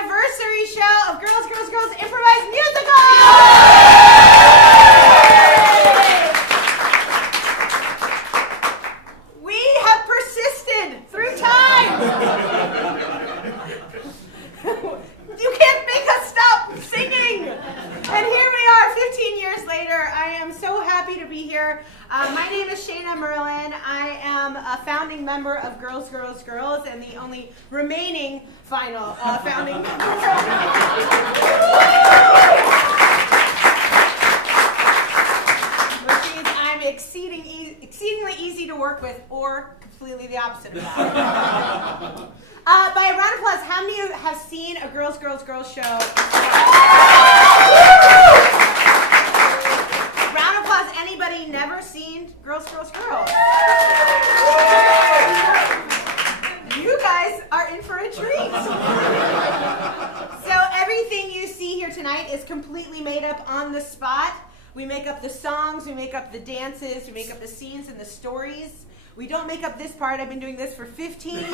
anniversary show of Girls, Girls, Girls Improvised Musical! We have persisted through time. You can't make us stop singing. And here we are 15 years later. I am so happy to be here. My name is Shayna Merlin. I am a founding member of Girls, Girls, Girls and the only remaining final founding member. Which means I'm exceedingly easy to work with, or completely the opposite of that. By a round of applause, how many of you have seen a Girls, Girls, Girls show? Round of applause, anybody never seen Girls, Girls, Girls? You guys are in for a treat. So everything you see here tonight is completely made up on the spot. We make up the songs, we make up the dances, we make up the scenes and the stories. We don't make up this part. I've been doing this for 15 years.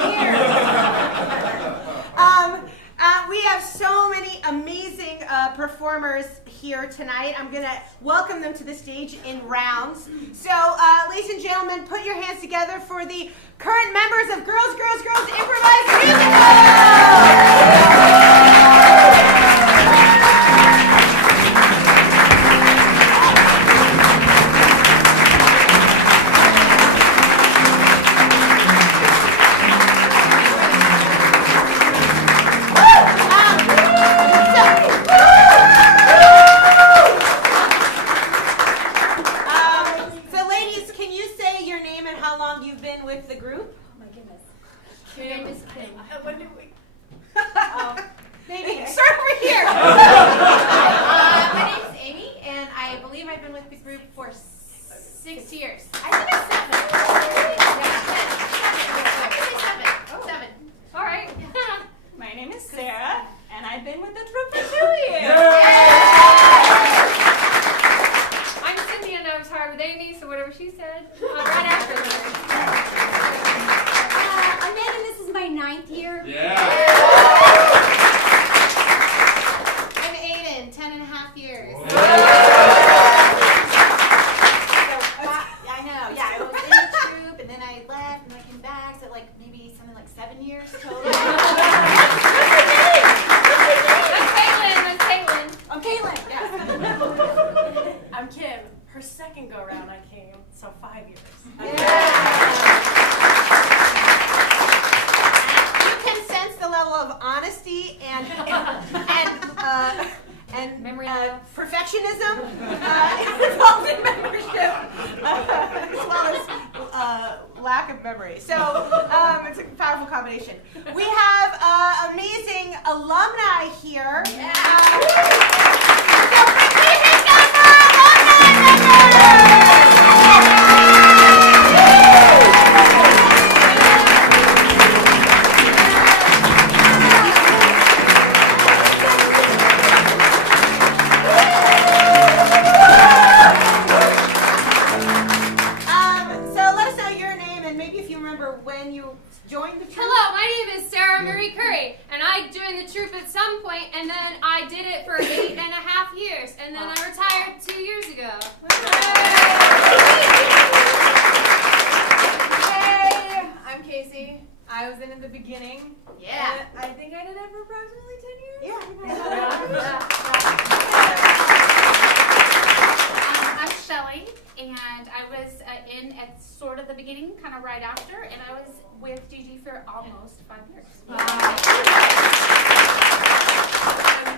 We have so many amazing performers here tonight. I'm going to welcome them to the stage in rounds. So, ladies and gentlemen, put your hands together for the current members of Girls, Girls, Girls Improvised perfectionism involved in membership, as well as lack of memory. So it's a powerful combination. We have amazing alumni here. Yeah. So bring your hands down for our alumni members! And then I did it for 8.5 years, and then I retired 2 years ago. Hey, I'm Casey. I was in the beginning. Yeah. I think I did it for approximately 10 years. Yeah. I'm Shelly, and I was in at sort of the beginning, kind of right after, and I was with GG for almost 5 years.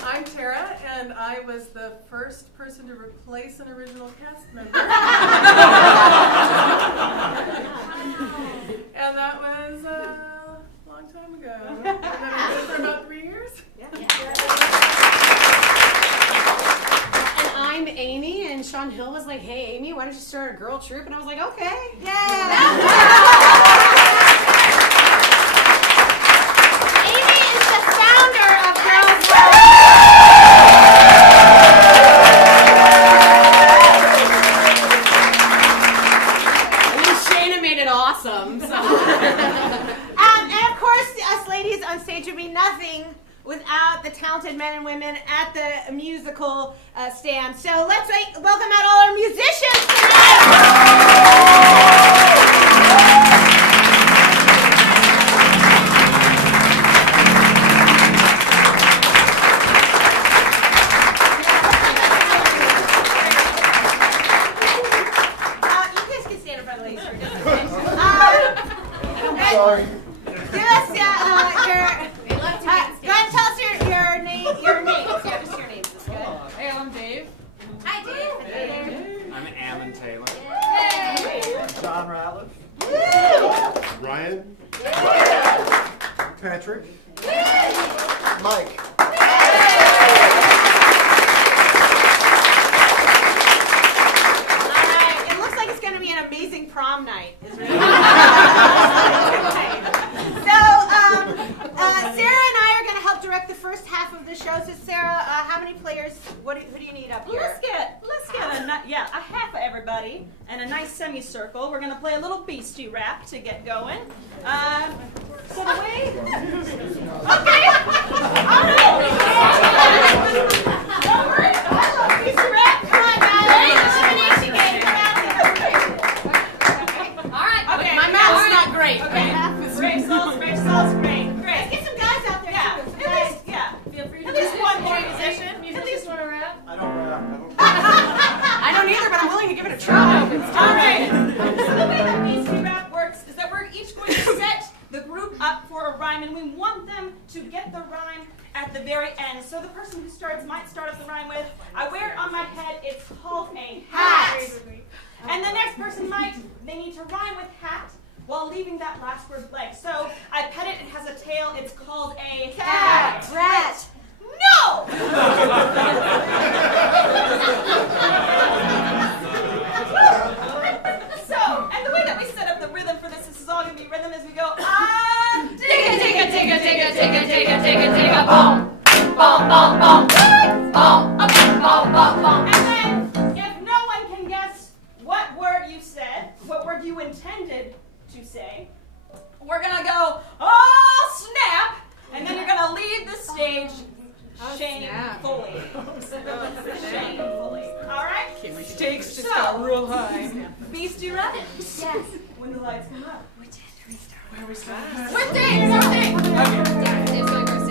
I'm Tara, and I was the first person to replace an original cast member. And that was a long time ago. And then I did it for about 3 years. Yeah. And I'm Amy, and Sean Hill was like, "Hey, Amy, why don't you start a girl troupe?" And I was like, "Okay." Yeah. Amy is the founder of Girls Girls. Shayna made it awesome. So. And of course, us ladies on stage would be nothing without the talented men and women at the musical stand. So let's welcome out all our musicians you guys can stand in front of the ladies for just a second. Sorry. Give us go ahead and tell us your names. Yeah, just your names. That's good. Hey, I'm Dave. Hi, Dave. Hey. I'm Ammon Taylor. John Ratliff. Ryan. Patrick. Mike. Alright, it looks like it's going to be an amazing prom night. Sarah and I are going to help direct the first half of the show. So Sarah, how many players, who do you need up here? Let's get a half of everybody and a nice semicircle. We're going to play a little beastie rap to get going. So the way... Okay! All right! Don't worry, I love beastie rap. Come on, guys. Elimination game. All right. Okay. My math's not great. Great sauce, great. Let's get some guys out there. Yeah, too. at least, yeah. Feel free to at least one more musician. Musicians want to rap? I don't rap. I don't either, but I'm willing to give it a try. All right. So the way that beastie rap works is that we're each going to set the group up for a rhyme, and we want them to get the rhyme at the very end. So the person who starts might start off the rhyme with, I wear it on my head, it's called a hat. And the next person they need to rhyme with hat while leaving that last word blank. So I pet it, it has a tail, it's called a cat. Rat. No! So, and the way that we set up the rhythm for this is all going to be rhythm as we go, and then, if no one can guess what word you said, what word you intended to say, we're going to go, oh, snap, and then you're going to leave the stage shamefully. Shamefully. All right? Stakes just got real high. Beastie rap? Yes. When the lights come up. Where we start? With Dave. Okay. Dave's going first.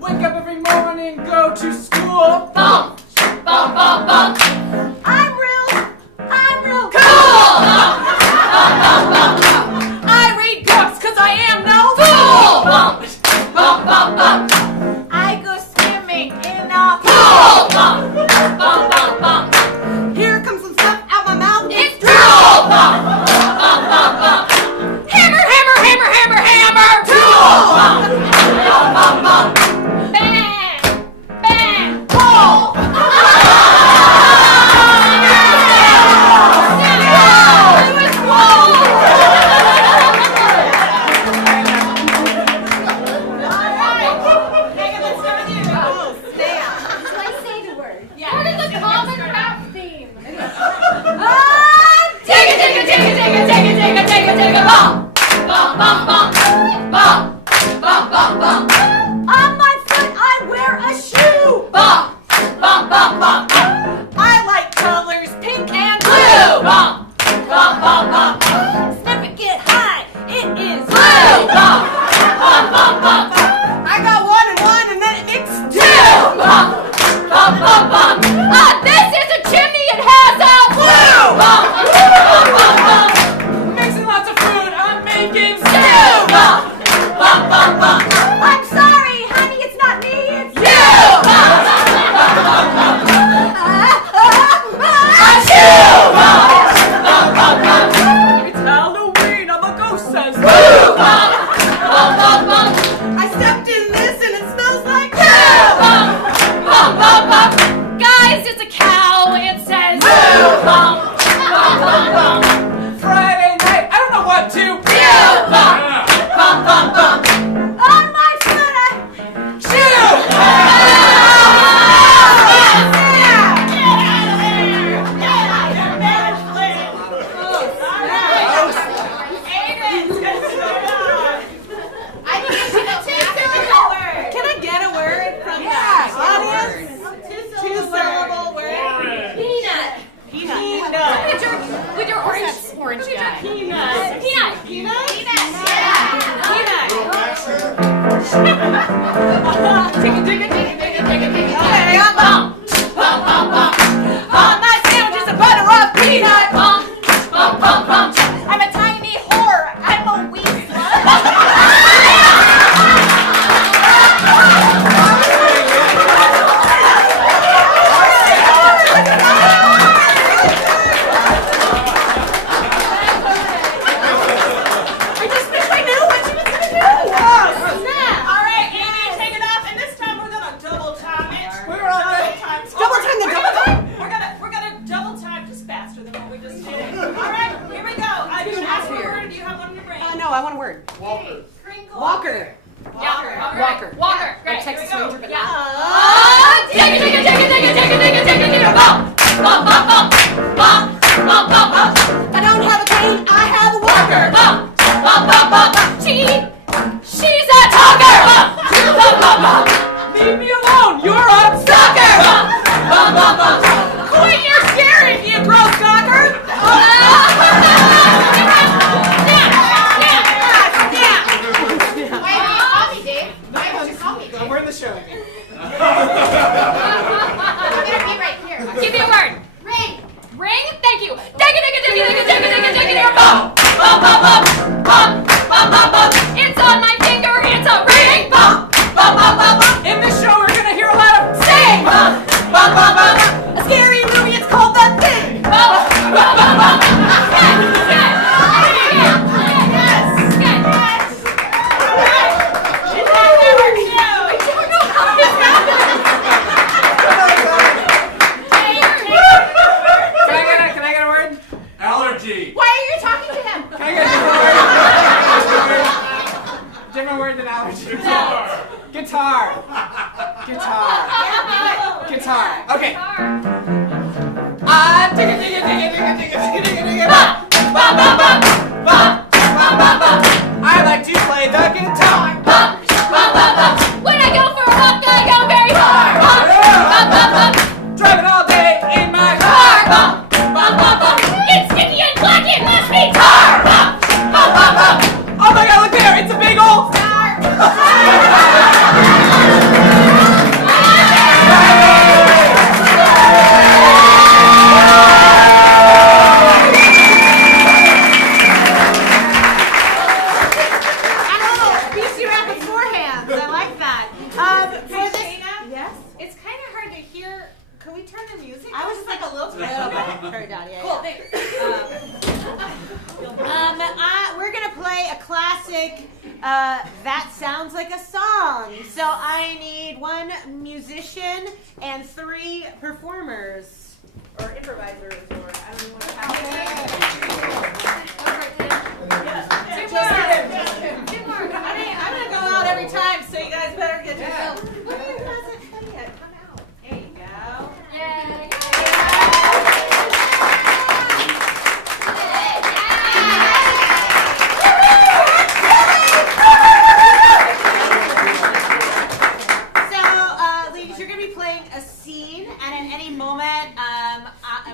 Wake up every morning, go to school. I'm real Cool! I read books 'cause I am no fool. I go swimming in a Pool! Here comes some stuff out my mouth. It's drool! Hammer, hammer, hammer, hammer, hammer! Tool! Bang! Bang! Pull! Megan, let's start with you. What is a common rap theme? On my foot, I wear a shoe. I like colors pink and blue. Snap it, get high. It is Blue. I got one and then it makes two. This is a chimney. It has a Blue. Mixing lots of food. I'm making stew. I'm sorry, honey, it's not me, it's It's Halloween. I'm a ghost says. I stepped in this and it smells like Guys, it's a cat. Okay, my sandwich is a butter up peanut. I'm a tiny whore. I'm a weasel. I just wish I knew what she was gonna do. All right, Amy, take it off, and this time we're gonna double time it. We're all double good. time. Double time the double time? We're gonna double time just faster than what we just did. All right, here we go. Do you ask for a word? Or do you have one in your brain? No, I want a word. Walker. Crinkle. Walker. Walker. Great. Texas Here we go. Ranger. Yeah. I don't have a cane. I have a walker. She's a talker. Leave me alone. You're a sucker. Quit your scaring, you gross cocker. We're in the show. Give me a word. Ring. Ring. Thank you. It's on my finger. It's a ring. In this show, we're gonna hear a lot of sing. A scary movie. It's called The Thing. Can I get a word? Allergy. Why are you talking to him? Can I get a different word than allergy? Guitar. Okay. I like to play the guitar. When I go for a walk, I go very far. Driving all day in my car. It's sticky and black. It must be tar. Oh my God! Look there! It's a big old star. BC rap with four hands. I like that. For this, yes. It's kind of hard to hear. Can we turn the music? I was just like a little bit. Turn it down. Yeah. Cool, yeah. thanks. We're gonna play a classic. That sounds like a song. So I need one musician and 3 performers or improvisers, or I don't know what to call it. I'm gonna go out every time, so you guys better get your fill. What are you guys at yet? Come out. There you go. So, ladies, you're going to be playing a scene, and at any moment,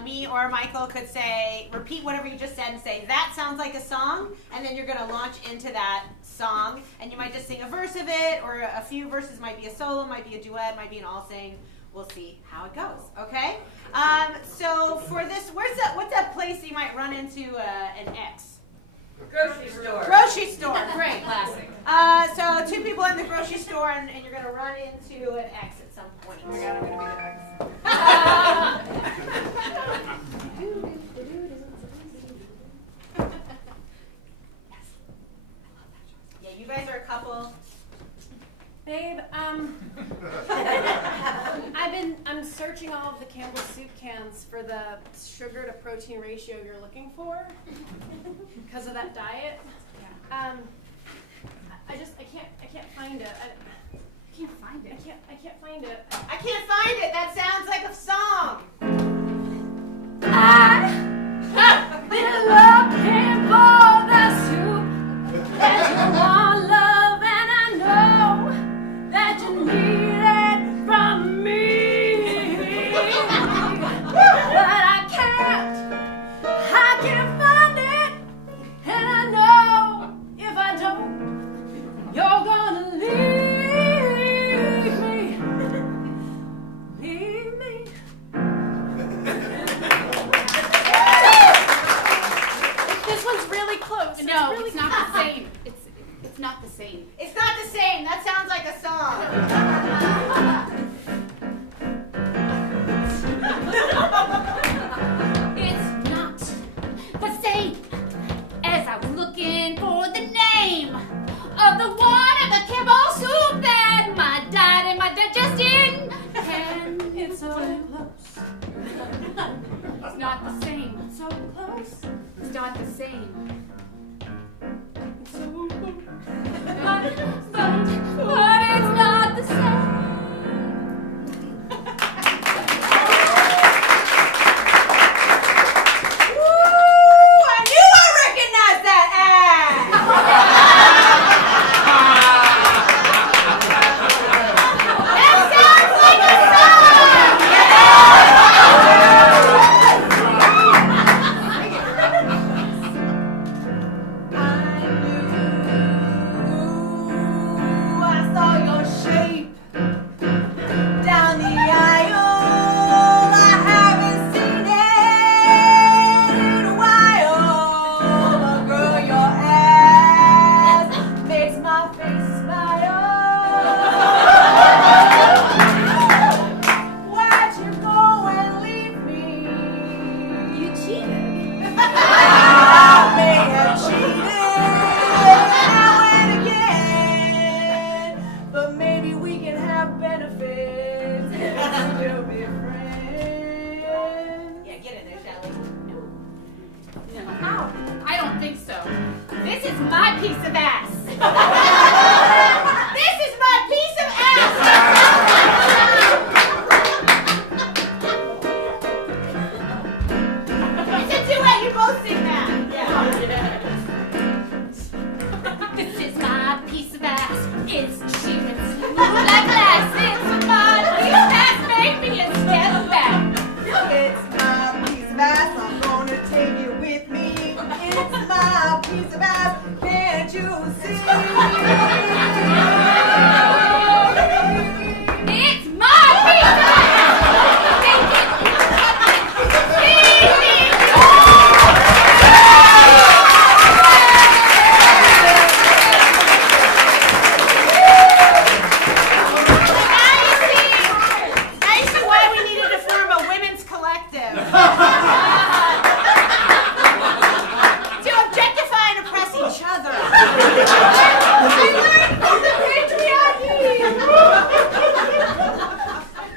me or Michael could say, repeat whatever you just said and say, that sounds like a song, and then you're going to launch into that song, and you might just sing a verse of it, or a few verses, might be a solo, might be a duet, might be an all-sing. We'll see how it goes, okay? So for this, what's that place you might run into an ex? Grocery store. Grocery store, great. Classic. So 2 people in the grocery store, and you're going to run into an ex at some point. Oh my God, I'm gonna be the ex. Yeah, you guys are a couple. Babe, I'm searching all of the Campbell soup cans for the sugar to protein ratio you're looking for because of that diet. I can't find it. I can't find it. I can't find it. I can't find it. That sounds like a song. I've been looking for the soup that you want, love, and I know that you need it from me. But I can't find it, and I know if I don't, you're gonna leave. No, it's not the same. It's not the same. It's not the same. That sounds like a song. It's not the same as I was looking for the name of the one of the Campbell soup that my diet and my digestion. And it's so close. It's not the same. It's so close. It's not the same. It's so close. But it's not the same. I don't think so. This is my piece of ass. This is my piece of ass. It's a duet. You both sing that. Yeah. This is my piece of ass. It's sheer and smooth like glass. It's my piece of ass. Make me instead of that. It's my piece of ass. I'm gonna take it with me. It's my piece of ass. Can't you see? It's my piece of ass. Now you see why we needed to form a women's collective. To objectify and oppress each other. I learned from the patriarchy.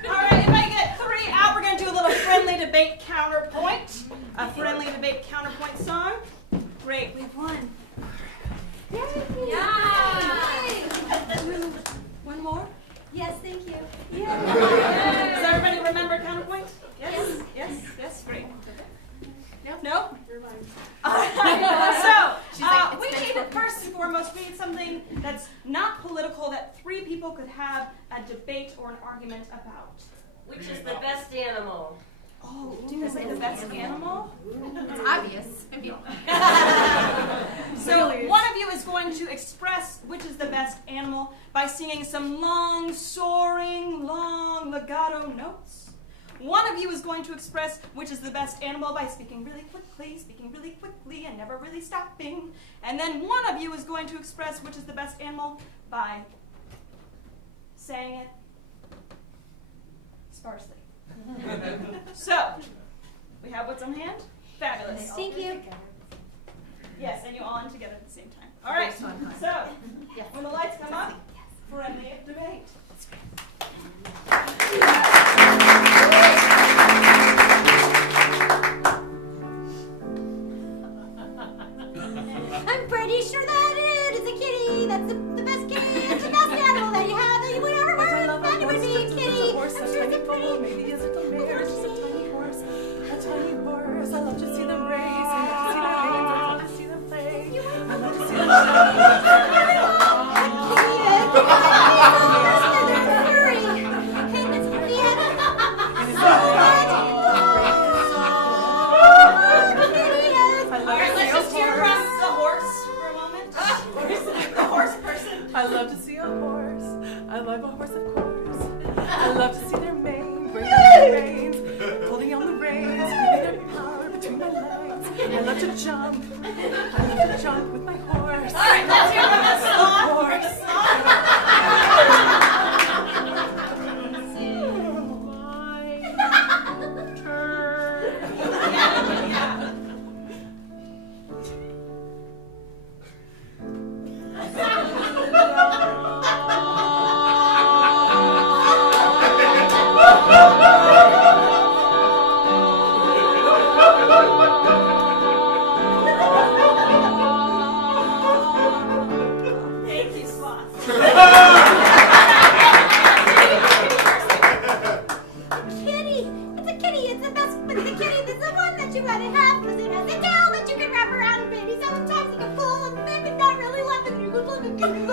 All right, if I get 3 out, we're going to do a little friendly debate counterpoint. A friendly debate counterpoint song. Great, we've won. One more? Yes, thank you. Does everybody remember counterpoint? Yes? Yes, great. No? So, we need, first and foremost, we need something that's not political that 3 people could have a debate or an argument about. Which is the best animal? Oh, do you say the best animal? It's obvious. So one of you is going to express which is the best animal by singing some long, soaring, long legato notes. One of you is going to express which is the best animal by speaking really quickly, and never really stopping. And then one of you is going to express which is the best animal by saying it sparsely. So, we have what's on hand? Fabulous. Thank you. Yes, and you all in together at the same time. All right, so when the lights come up, friendly debate. I'm pretty sure that it is a kitty. That's the best kitty. It's the best animal that you have that you would ever want. And it would be a kitty. I'm sure it's pretty. Maybe it's a bear, just a tiny horse. A tiny horse. I love to see them race. I love to see them play. I love to see them I love to see a horse. I love a horse, of course. I love to see their mane, bringing the reins, pulling on the reins, feeling their power between my legs. I love to jump. I love to jump with my the kitty, this is the one that you want to have because it has a tail that you can wrap around a baby. Sometimes you can pull and maybe not really love it. You look like a kitty. I'm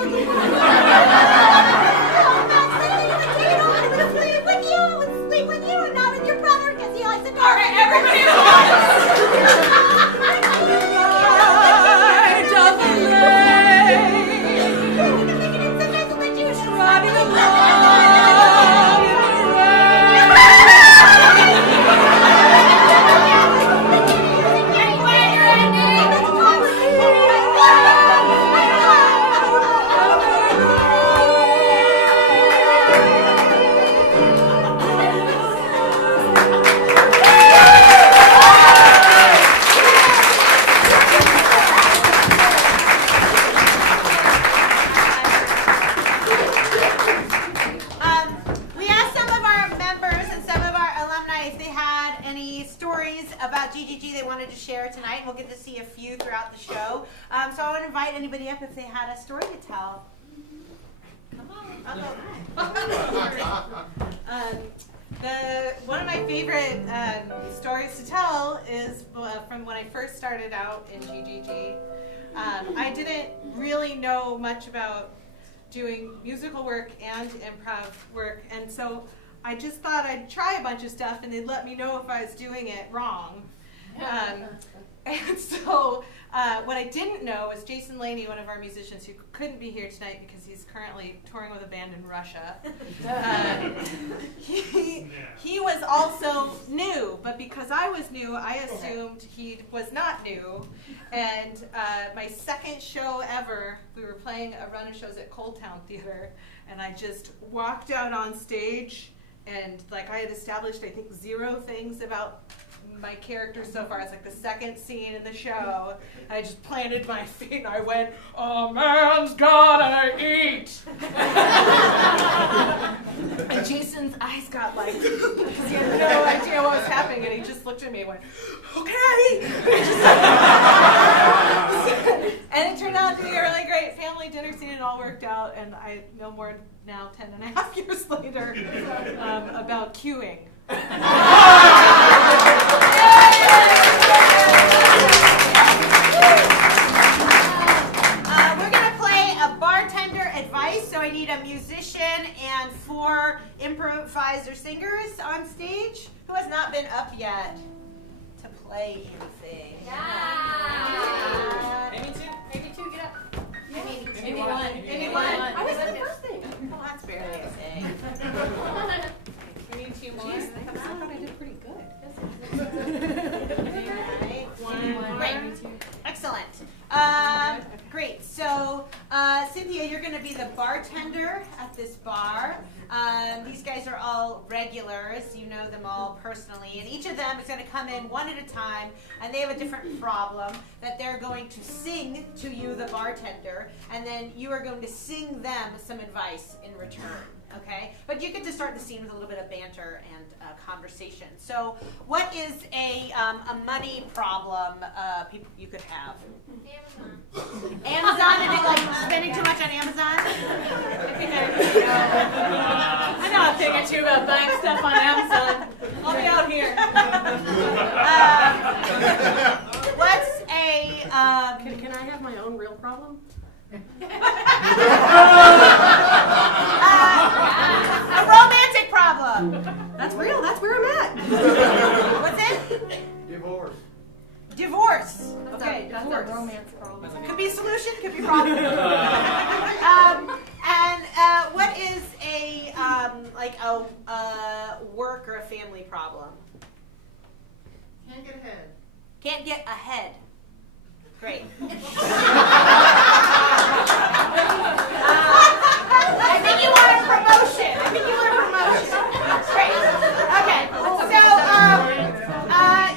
gonna sleep with you and sleep with you and not with your brother because he likes to talk. All right, everybody. Riding along. We asked some of our members and some of our alumni if they had any stories about GGG they wanted to share tonight. We'll get to see a few throughout the show. So I want to invite anybody up if they had a story to tell. Come on. One of my favorite stories to tell is from when I first started out in GGG. I didn't really know much about doing musical work and improv work, and so I just thought I'd try a bunch of stuff and they'd let me know if I was doing it wrong. And so what I didn't know was Jason Laney, one of our musicians who couldn't be here tonight because he's currently touring with a band in Russia. He was also new, but because I was new, I assumed he was not new. And my second show ever, we were playing a run of shows at Cold Town Theater, and I just walked out on stage, and like I had established, I think, 0 things about my character so far. It's like the second scene in the show. I just planted my feet and I went, "A man's gotta eat." And Jason's eyes got like, because he had no idea what was happening, and he just looked at me and went, "Okay." And it turned out to be a really great family dinner scene. It all worked out, and I know more now, 10.5 years later, about queuing. We're going to play a bartender advice, so I need a musician and 4 improviser singers on stage who has not been up yet to play anything. Maybe two, get up. Maybe one. I was the first thing. Well, that's barely a thing. We need 2 more. Jeez, I thought I did pretty good. Right, 1 more. Great. Excellent. Great. So, Cynthia, you're going to be the bartender at this bar. These guys are all regulars. You know them all personally. And each of them is going to come in one at a time, and they have a different problem that they're going to sing to you, the bartender, and then you are going to sing them some advice in return. Okay? But you get to start the scene with a little bit of banter and conversation. So, what is a money problem you could have? Amazon? And like spending too much on Amazon? I know I'm thinking too about buying stuff on Amazon. I'll be out here. What's a Can I have my own real problem? a romantic problem? That's real. That's where I'm at. What's it? Divorce. Divorce. Okay, That's divorce. a romance problem. Could be solution, could be problem. And what is a like a work or a family problem? Can't get ahead. Can't get ahead. Great. I think you want a promotion. Great. Okay. So,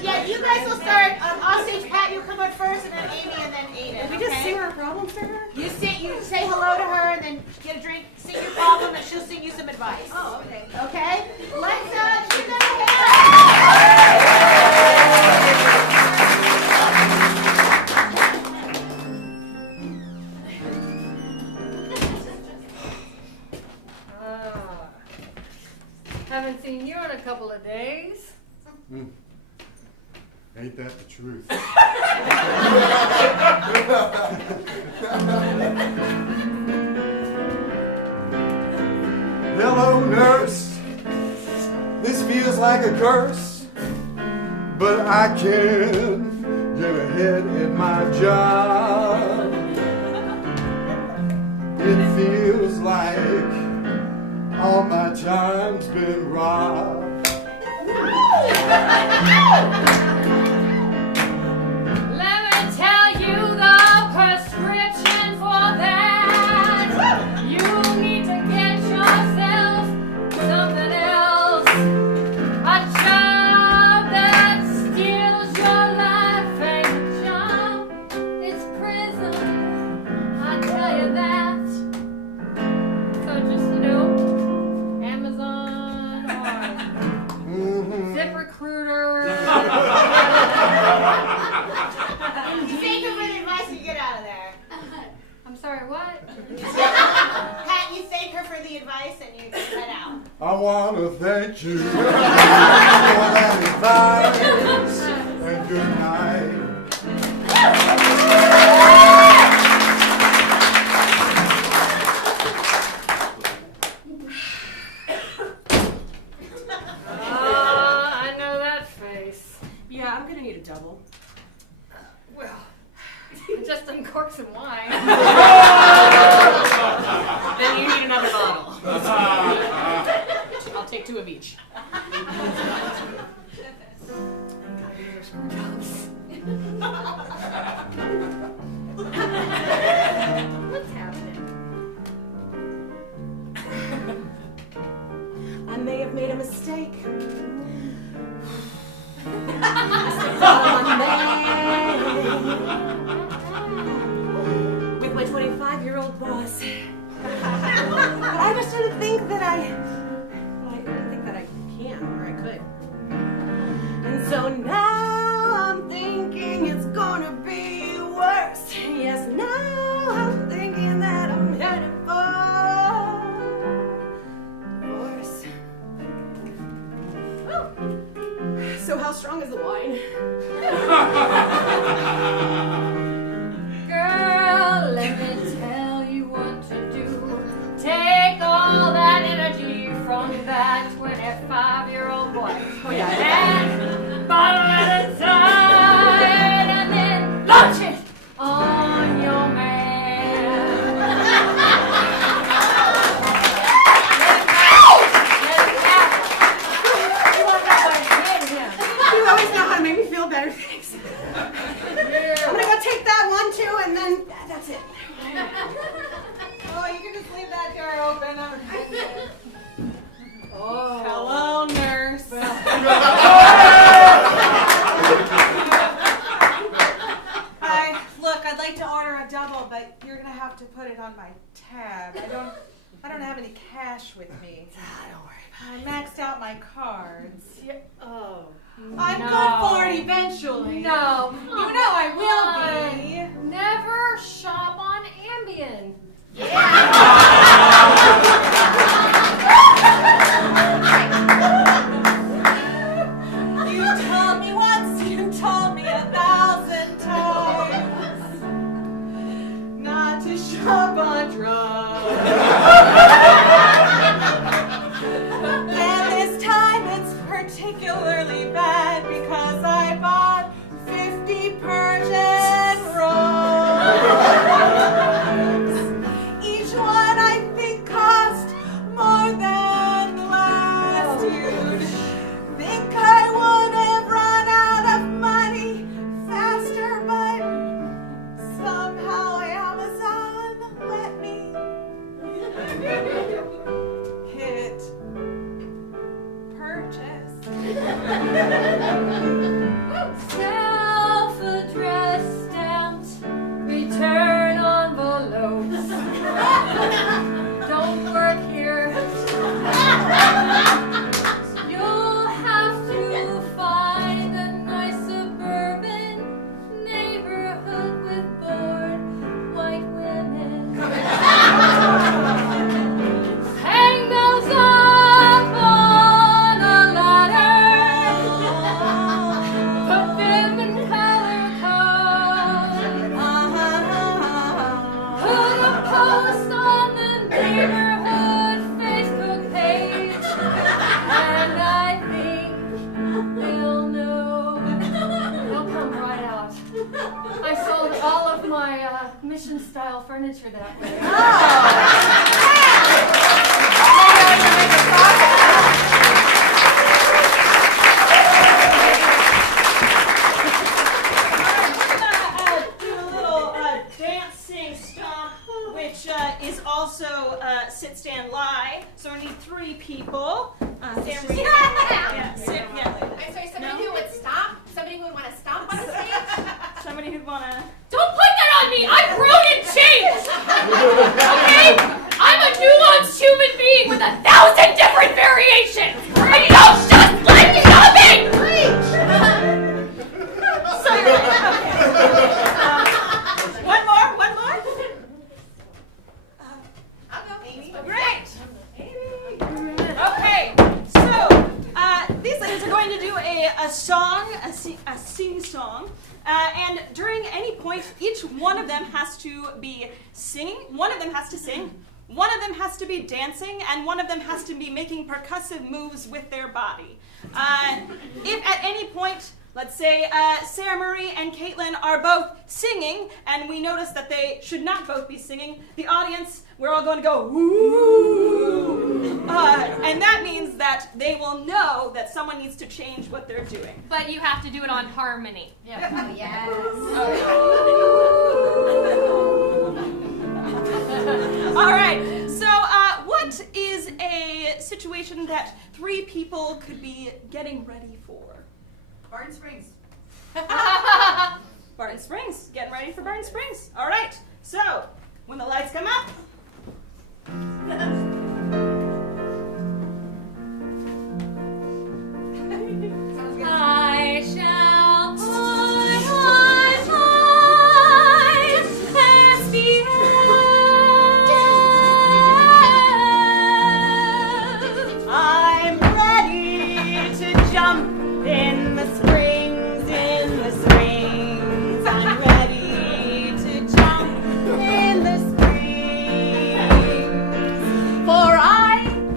yeah, you guys will start off stage. Pat, you come up first, and then Amy, and then Aiden. We just okay? sing our problems to her? You say hello to her, and then get a drink, sing your problem, and she'll sing you some advice. Oh, okay. Okay? Let's shoot them Haven't seen you in a couple of days. Ain't that the truth? Hello, nurse. This feels like a curse, but I can't get ahead in my job. It feels like all my time's been robbed. Let me tell you the prescription for that. You need to get yourself something else. A job that steals your life ain't a job, it's prison. I tell you that. So just, Amazon or ZipRecruiter. Thank you for the advice you get out of there. I'm sorry, what? Pat, you thank her for the advice and you head out. I want to thank you for that advice, and good night. I know that face. Yeah, I'm gonna need a double. Well, just uncork some wine. Then you need another bottle. I'll take 2 of each. What's happening? I may have made a mistake. With my 25-year-old boss. But I just didn't think that I didn't think that I can or I could. And so now I'm thinking it's gonna be worse. Yes, now I'm thinking that I'm headed for divorce. So how strong is the wine? Girl, let me tell you what to do. Take all that energy from that 25-year-old boy. Oh yeah. And bottle at a time, and then launch it on your man. You always know how to make me feel better. Thanks. I'm gonna go take that one too, and then that's it. Oh, you can just leave that door open. Oh. Hello, nurse. Hi. Look, I'd like to order a double, but you're gonna have to put it on my tab. I don't have any cash with me. Don't worry. I maxed out my cards. Oh. I'm No. good for it eventually. No. You know I will be. Never shop on Ambien. You told me once, you told me 1,000 times not to shop on drugs. And this time it's particularly bad because I bought 50 mission-style furniture that way. Do a little dancing stomp, which is also sit, stand, lie. So we need 3 people. Sam, yeah, sit, yeah. I'm sorry, somebody who would stomp? Somebody who would want to stomp on the stage? Somebody who'd want to. Don't put that on me! I've grown and changed! Okay? I'm a nuanced human being with 1,000 different variations! And you don't just like nothing! One more. I'll go. Amy. Great. Okay, so these ladies are going to do a song, a sing song, and during any point, each one of them has to be singing, one of them has to sing, one of them has to be dancing, and one of them has to be making percussive moves with their body. If at any point, let's say Sarah Marie and Caitlin are both singing, and we notice that they should not both be singing, the audience, we're all going to go, woo! And that means that they will know that someone needs to change what they're doing. But you have to do it on harmony. Yeah. Oh, yes. All right, so what is a situation that 3 people could be getting ready for? Barton Springs. Barton Springs, getting ready for Barton Springs. All right, so when the lights come up. I shall fly, fly, fly, past the air. I'm ready to jump in the springs, in the springs. I'm ready to jump in the springs. For I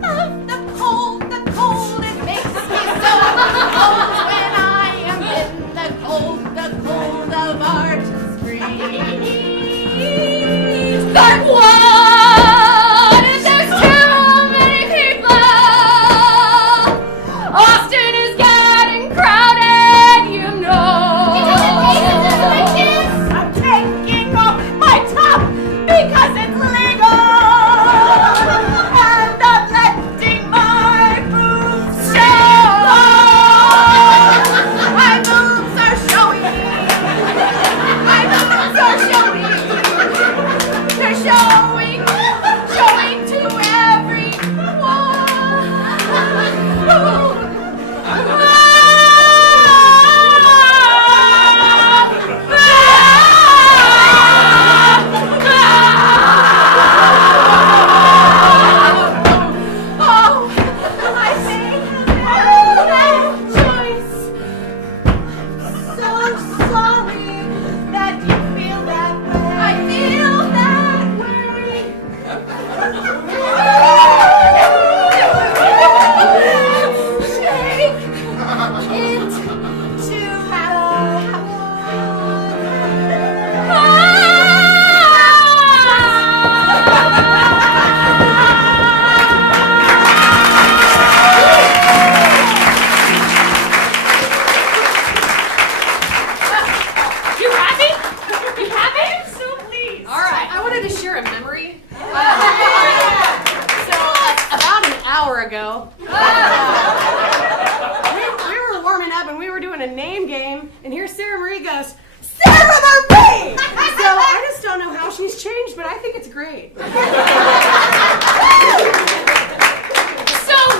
love the cold, it makes me so cold when I am in the cold of Arch Springs. But what? There's too many people. Austin is getting crowded, you know. I'm taking off my top because it's legal. And I'm letting my boobs show. My boobs are showing. My boobs are showing. They're showing to everyone. Oh, I made that choice. So sorry that you feel that way. I feel that way. Shake it to You happy? You happy? So pleased. All right. I wanted to share a memory. So about an hour ago, we were warming up and we were doing a name game, and here Sarah Marie goes, Sarah Marie! So I just don't know how she's changed, but I think it's great. So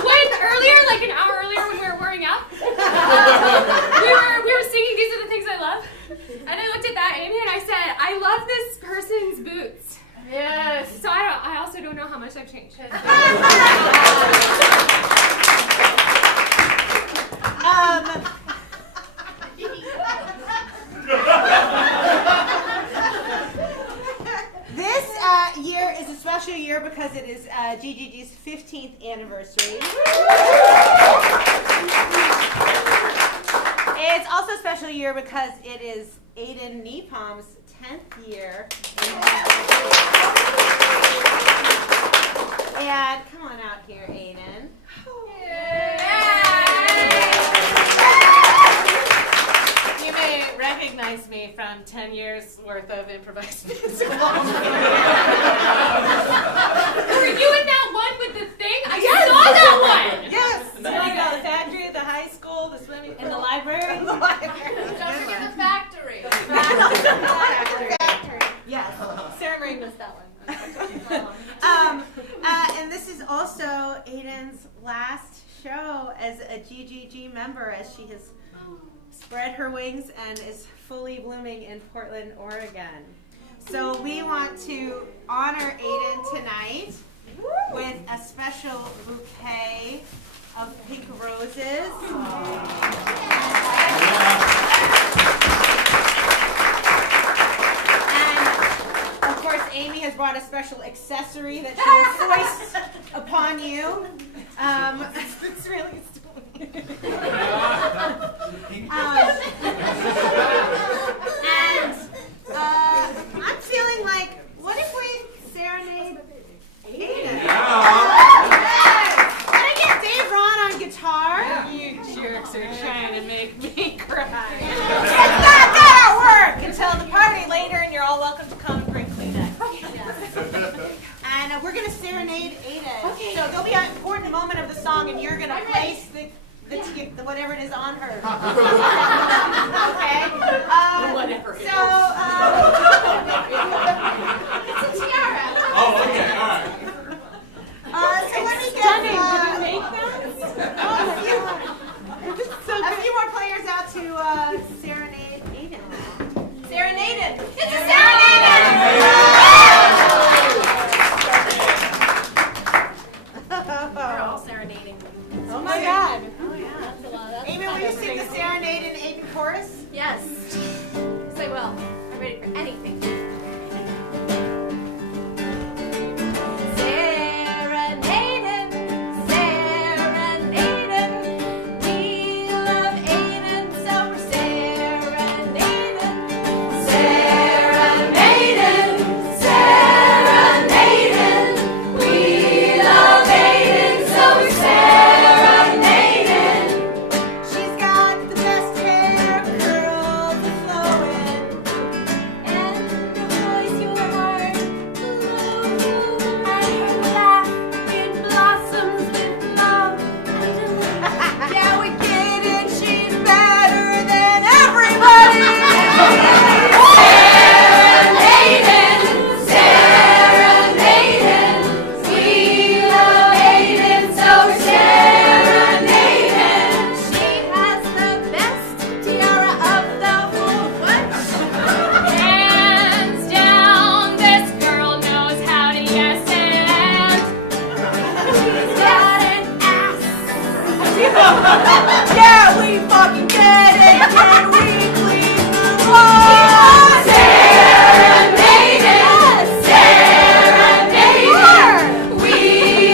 when earlier, like an hour earlier when we were warming up, we were singing These Are the Things I Love. And I looked at that Amy and I said, I love this person's boots. Yes. So I also don't know how much I've changed. This year is a special year because it is GGG's 15th anniversary. It's also a special year because it is Aiden Nepom's 10th year. And come on out here, Aiden. You may recognize me from 10 years worth of improvised music. Were you in that one with the thing? I saw that one! Yes! So you got the factory, the high school, the swimming pool. In the library? In the library. Don't forget the factory. Factory. Yes. Sarah Marie missed that one. And this is also Aiden's last show as a GGG member, as she has spread her wings and is fully blooming in Portland, Oregon. So we want to honor Aiden tonight with a special bouquet of pink roses. And of course, Amy has brought a special accessory that she will foist upon you. It's really I'm feeling like, what if we serenade Aiden? Can I get Dave Ron on guitar? You jerks are trying to make me cry. It's not gonna work until the party later, and you're all welcome to come and bring Kleenex. And we're gonna serenade Aiden. Okay. So there'll be an important moment of the song, and you're gonna place the whatever it is on her. Okay? Whatever it so, is. it's a tiara. Oh, okay, all right. So let me get Did you make that? a few more players out to serenade Aiden. Serenade! It's a serenade! We're all serenading. Oh my God! Oh yeah, that's a lot. Amy, will you sing the serenade in Aiden chorus? Yes. Say well. I'm ready for anything. Serenading, serenading. We love Aiden, so we're serenading. Serenading, serenading. We love Aiden, so we're serenading. She's got the best hair, curls are flowing. And the voice you heard and her laugh, it blossoms with love and delight. Yeah, we get it, she's better than everybody! Serenading, serenading. We love Aiden, so we're serenading. She has the best tiara of the whole bunch. Hands down, this girl knows how to yes and. She's got an ass. Yeah, we fucking get it! Can we please move on? Serenading, serenading. We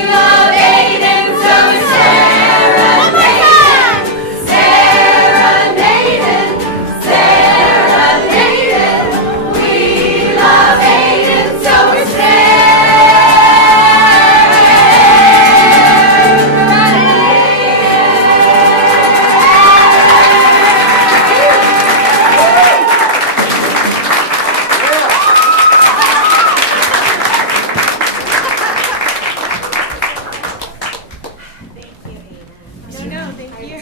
love Aiden, so we're serenading. Serenading, serenading. We love Aiden, so we're No, thank you.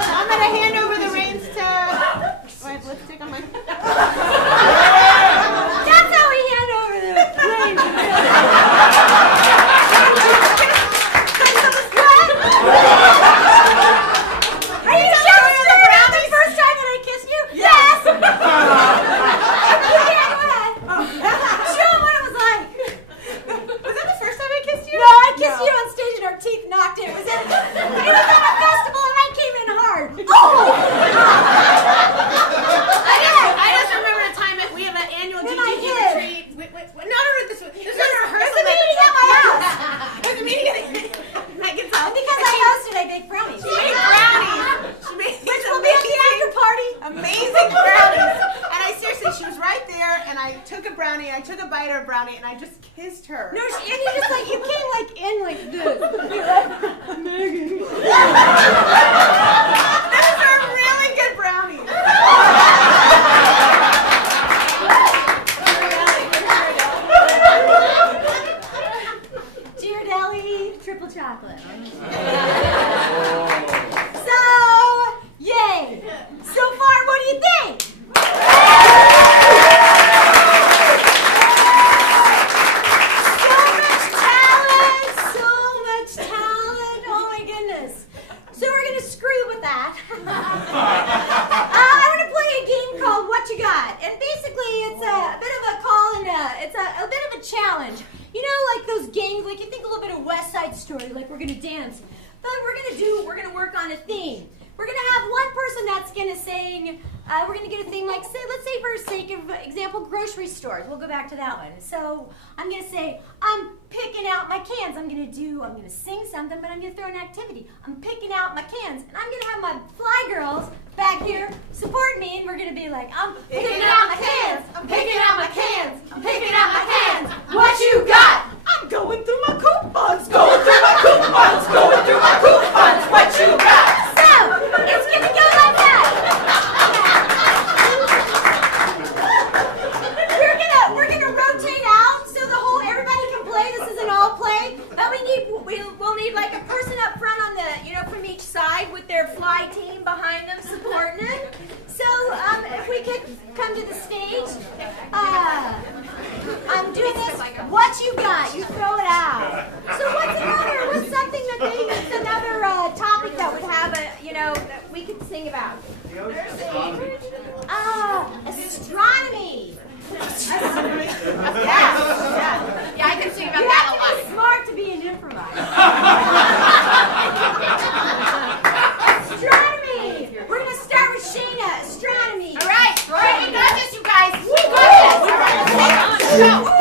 I'm gonna hand over the reins to. Oh, I have lipstick on my. That's how we hand over the reins. Are you jealous of the first time that I kissed you? Yes! Yeah, go ahead. Show them what it was like. Was that the first time I kissed you? No, I kissed you on stage and our teeth knocked it. It was in brownie and I just kissed her. No, and you just like, you came like in like this. You're like, Megan. Those are really good brownies. Ghirardelli, triple chocolate. So, yay. So far, what do you think? So much talent. Oh my goodness. So we're gonna screw with that. I want to play a game called What You Got, and basically it's a bit of a call and it's a bit of a challenge. You know, like those games, like you think a little bit of West Side Story, like we're gonna dance, but we're gonna work on a theme. We're gonna have one person that's gonna sing. We're gonna get a theme like, say, let's say for sake of example, grocery stores. We'll go back to that one. So I'm gonna say, I'm picking out my cans. I'm gonna sing something, but I'm gonna throw an activity. I'm picking out my cans, and I'm gonna have my fly girls back here support me, and we're gonna be like, I'm picking out my cans. I'm picking out my cans. I'm picking out my cans. What you got? I'm going through my coupons, going through my coupons, going through my coupons. What you got? So it's gonna go like that. We're gonna rotate out so everybody can play. This is an all play. But we'll need like a person up front on the, from each side with their fly team behind them supporting it. So if we could come to the stage, I'm doing this. What you got? You throw it out. So what's something that it's another topic that would have that we could sing about? Astronomy. Yeah, I can sing about that a lot. You have to be smart to be an improviser. Astronomy. We're gonna start with Shayna. Astronomy. All right, we got this, you guys. We got this. Go.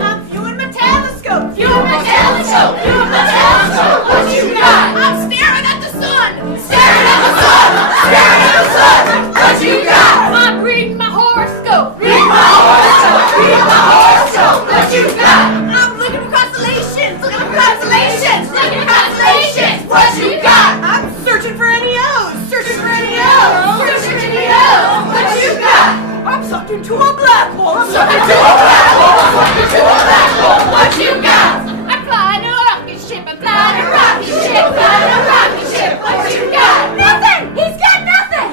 I'm viewing my telescope. Viewing my telescope. Viewing my telescope. What you got? I'm staring at the sun. Staring at the sun. Staring at the sun. What you got? I'm reading my horoscope. Reading my horoscope. Reading my horoscope. What you got? I'm looking for constellations. Looking for constellations. Looking for constellations. What you got? I'm searching for any O's. Searching for any O's. Searching for any O's. What you got? I'm sucked into a black hole. I'm sucked into a black hole. Sucked into a black hole. What you got? I'm flying a rocket ship. I'm flying a rocket ship. Flying a rocket ship. What you got? Nothing. He's got nothing.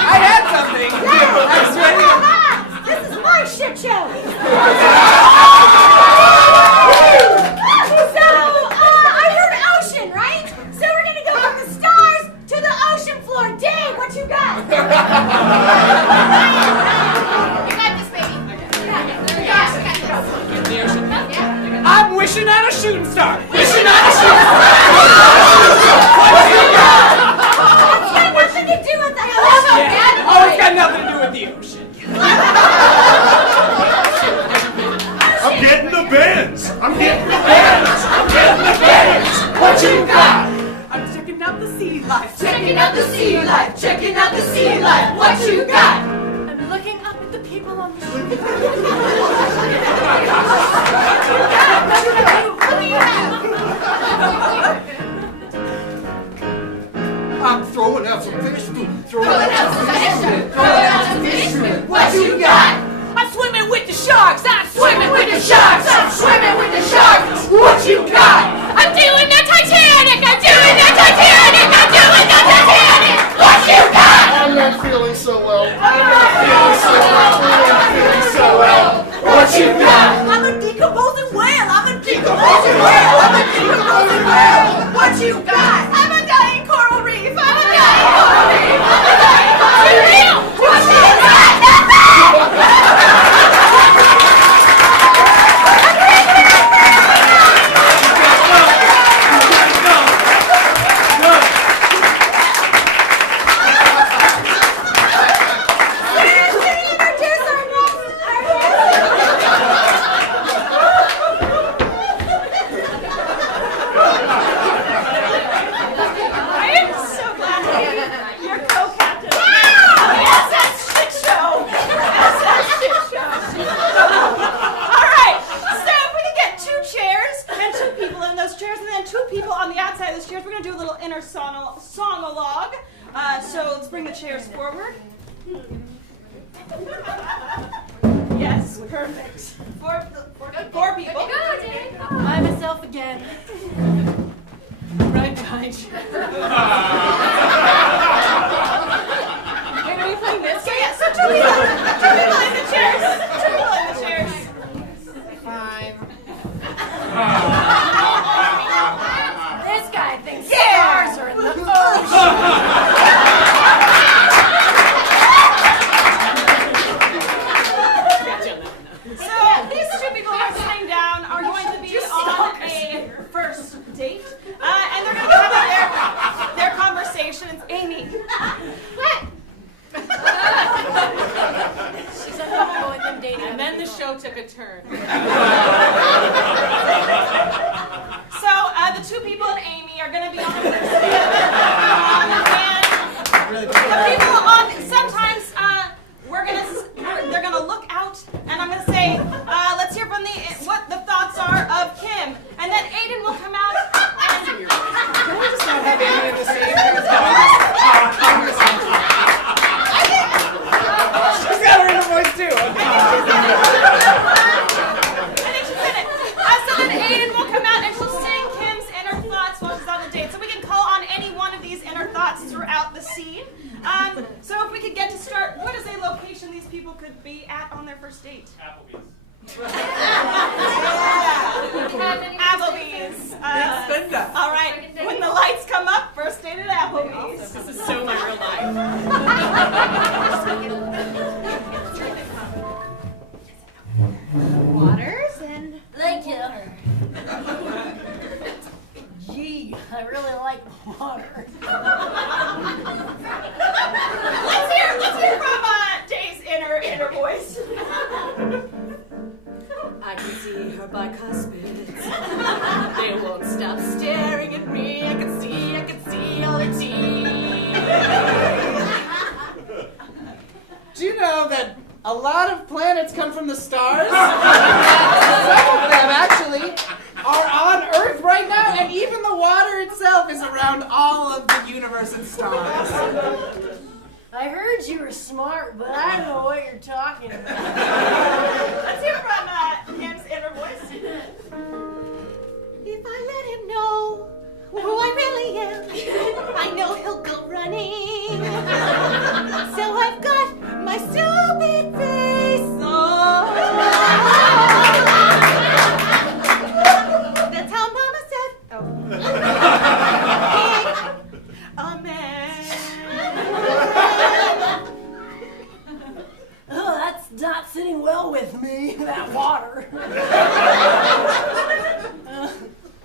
I had something. This is my shit show. So, I heard ocean, right? So we're gonna go from the stars to the ocean floor. Dave, what you got? You got this, baby. I'm wishing on a shooting star. Wishing on a shooting star. What you got? That's got nothing to do with the ocean. Yeah. Oh, it's got nothing to do with the ocean. I'm getting the bends. I'm getting the bends. I'm getting the bends. What you got? I'm checking out the sea life. Checking out the sea life. Checking out the sea life. What you got? I'm looking up at the people on the shore. What do you have? I'm throwing out some fish food. Throwing out some fish food. Throwing out some fish food. What you got? I'm swimming with the sharks. I'm Swimming with the sharks. I'm swimming with the sharks. What you got? I'm doing the Titanic. I'm doing the Titanic. I'm doing the Titanic. What you got? I'm not feeling so well. I'm not feeling so well. I'm not feeling so well. What you got? I'm a decomposing whale. I'm a decomposing whale. I'm a decomposing whale. What you got? I'm a dying coral reef. I'm a dying coral reef. I'm a dying coral reef. What So let's bring the chairs forward. Yes, perfect. Four people. Go, Dave. By myself again. Right behind you. Wait, are we playing this? So yeah, so two people in the chairs. Two people in the chairs. Fine. This guy thinks Yeah. stars are in the ocean. So these two people who are sitting down are going to be on a first date, and they're going to be having their conversation. It's Amy. She's uncomfortable with them dating. And then the show took a turn. So the two people and Amy are going to be on a first date. And the people on sometimes they're going to look out, and I'm going to say, let's hear from what the thoughts are of Kim, and then Aiden will come out. And, Can we just not have Amy in the same? She's got her inner voice too. I think she's in it. So then Aiden will come out and she'll sing Kim's inner thoughts while she's on the date. So we can call on any one of these inner thoughts throughout the scene. So if we could get to start, what is a location these people could be at on their first date? Applebee's. All right. When the lights come up, first date at Applebee's. This is so my real life. Waters and Thank you. gee, I really like water. Let's hear from Jay's inner voice. I can see her bicuspids. They won't stop staring at me. I can see all her teeth. Do you know that a lot of planets come from the stars? Some of them actually are on Earth right now, and even the water itself is around all of the universe and stars. I heard you were smart, but I don't know what you're talking about. Let's hear from Kim's inner voice. If I let him know who I really am, I know he'll go running. So I've got my stupid face on. That's how Mama said. A man. Oh, that's not sitting well with me, that water.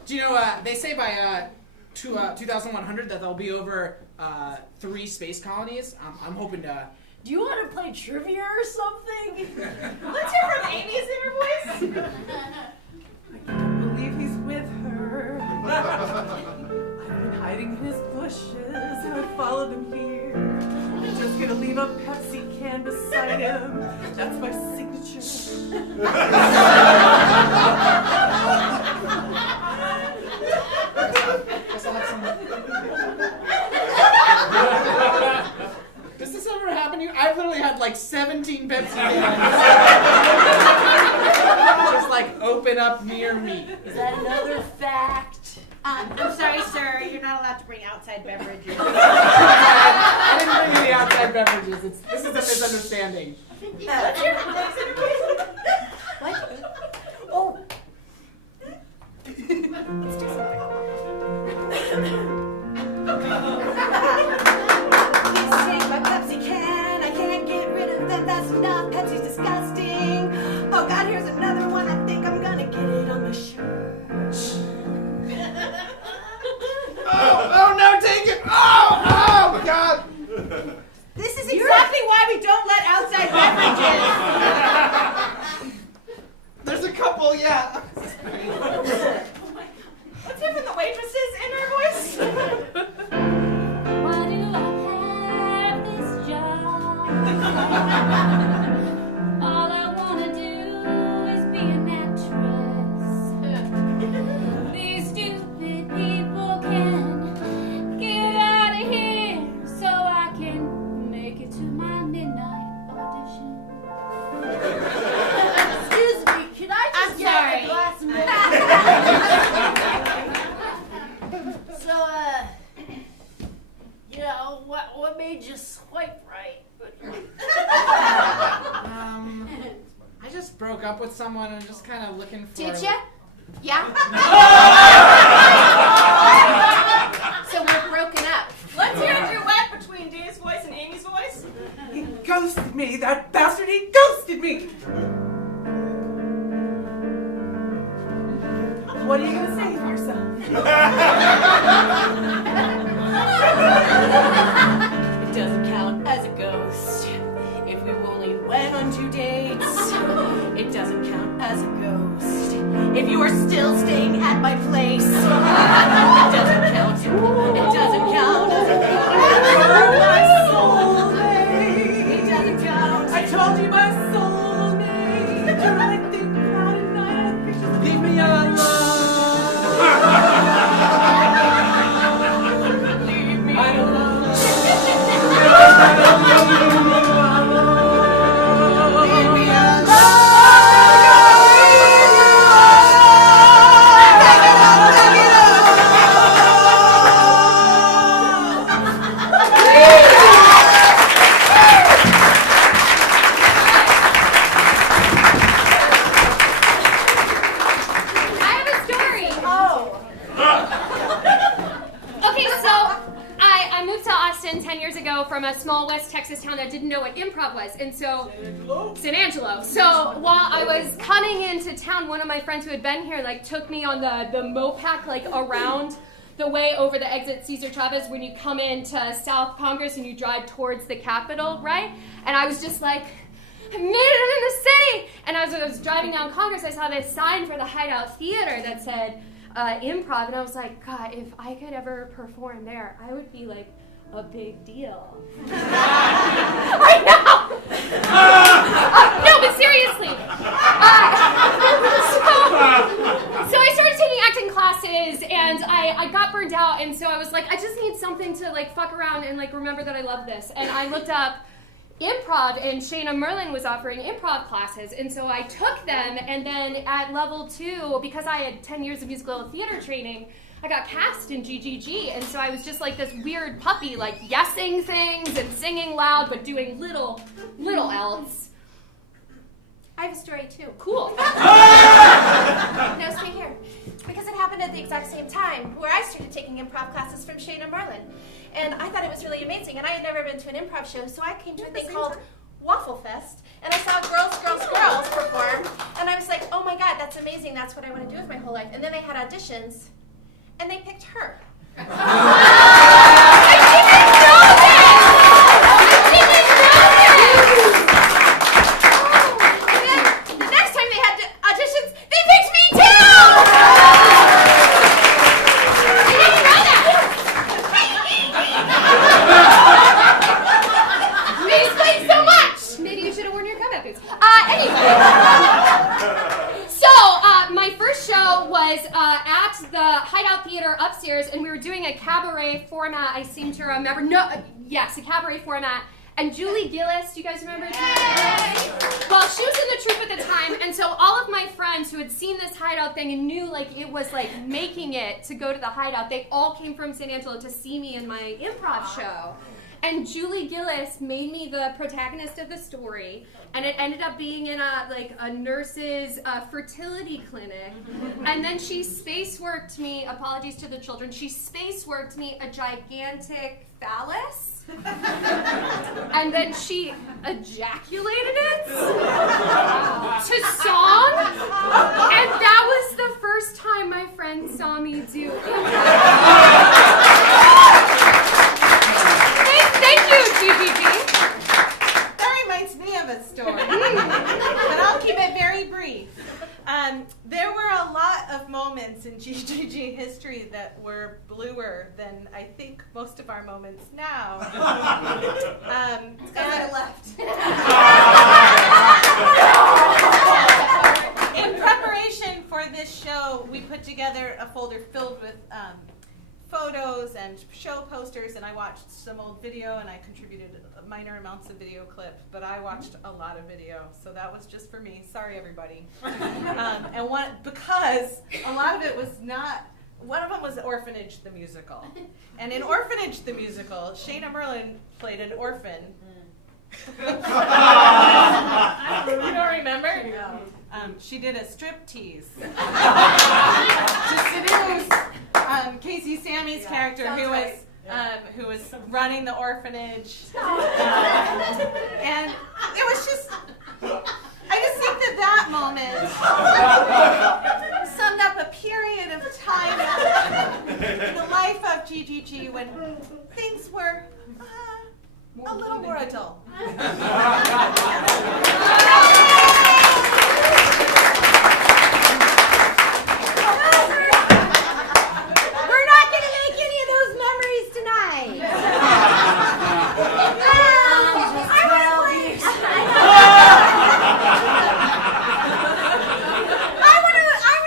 Do you know, they say by 2100 that there'll be over 3 space colonies. I'm hoping to... Do you want to play trivia or something? Let's hear from Amy's inner voice. I can't believe he's with her. I've been hiding in his bushes and I followed him here. I'm just gonna leave a Pepsi can beside him. That's my signature. Guess I'll have some... Does this ever happen to you? I've literally had like 17 Pepsi cans. Just like open up near me. Is that another fact? I'm sorry, sir. You're not allowed to bring outside beverages. I didn't bring you the outside beverages. This is a misunderstanding. Let's hear from Jake's inner voice. What? Oh. Let's do something. Please take my Pepsi can. I can't get rid of that. That's enough. Pepsi's disgusting. Oh God, here's another one. I think I'm gonna get it on my shirt. Oh no, take it! Oh, God! This is exactly why we don't let outside beverages. There's a couple, yeah. Let's hear from the waitress's inner voice. Why do I have this job? All I wanna do is be an actress. These stupid people can get out of here so what made you swipe right? I just broke up with someone and just kind of looking for... Did ya? Yeah? So we're broken up. Let's hear a duet between Dave's voice and Amy's voice. He ghosted me, that bastard, he ghosted me! What are you going to say for yourself? It doesn't count as a ghost. If we only went on 2 dates, it doesn't count as a ghost. If you are still staying at my place, it doesn't count. It doesn't count as a ghost. My soulmate. It doesn't count. I told you my soulmate. Do I think about it night? I have pictures of leave me alone. Leave me alone. From a small West Texas town that didn't know what improv was, and so San Angelo. So while I was coming into town, one of my friends who had been here like took me on the Mopac like around the way over the exit Cesar Chavez when you come into South Congress and you drive towards the Capitol, right? And I was just like, I made it in the city. And as I was driving down Congress, I saw this sign for the Hideout Theater that said improv, and I was like, God, if I could ever perform there, I would be like a big deal. I know! No, but seriously. So I started taking acting classes, and I got burned out, and so I was like, I just need something to like fuck around and like remember that I love this. And I looked up improv, and Shayna Merlin was offering improv classes, and so I took them, and then at level 2, because I had 10 years of musical theater training, I got cast in GGG, and so I was just like this weird puppy, like yesing things and singing loud, but doing little else. I have a story too. Cool. No, stay here. Because it happened at the exact same time where I started taking improv classes from Shayna Merlin. And I thought it was really amazing, and I had never been to an improv show, so I came to a thing called WaffleFest, and I saw girls perform, and I was like, oh my God, that's amazing, that's what I want to do with my whole life. And then they had auditions, and they picked her. I didn't know that! And then the next time they had auditions, they picked me too! I didn't know that! They explained so much! Maybe you should have worn your combat boots. Anyway. So, my first show was at the Hideout Theater upstairs, and we were doing a cabaret format, I seem to remember. Yes, a cabaret format. And Julie Gillis, do you guys remember Julie? Well, she was in the troupe at the time, and so all of my friends who had seen this Hideout thing and knew like it was like making it to go to the Hideout, they all came from San Angelo to see me in my improv show. And Julie Gillis made me the protagonist of the story, and it ended up being in a nurse's fertility clinic. And then she space worked me, apologies to the children, she space worked me a gigantic phallus. And then she ejaculated it to song, and that was the first time my friends saw me do it. Thank you, GGG. That reminds me of a story, but I'll keep it very brief. There were a lot of moments in GGG history that were bluer than I think most of our moments now. And I left. In preparation for this show, we put together a folder filled with photos and show posters, and I watched some old video, and I contributed minor amounts of video clip, but I watched a lot of video, so that was just for me. Sorry, everybody. Because a lot of it was not one of them was Orphanage the musical, and in Orphanage the musical, Shayna Merlin played an orphan. You don't remember? She did a strip tease to seduce Casey Sammy's character, who was running the orphanage, and it was just. I just think that moment summed up a period of time in the life of GGG when things were a little more adult. We're not going to make any of those memories tonight. I want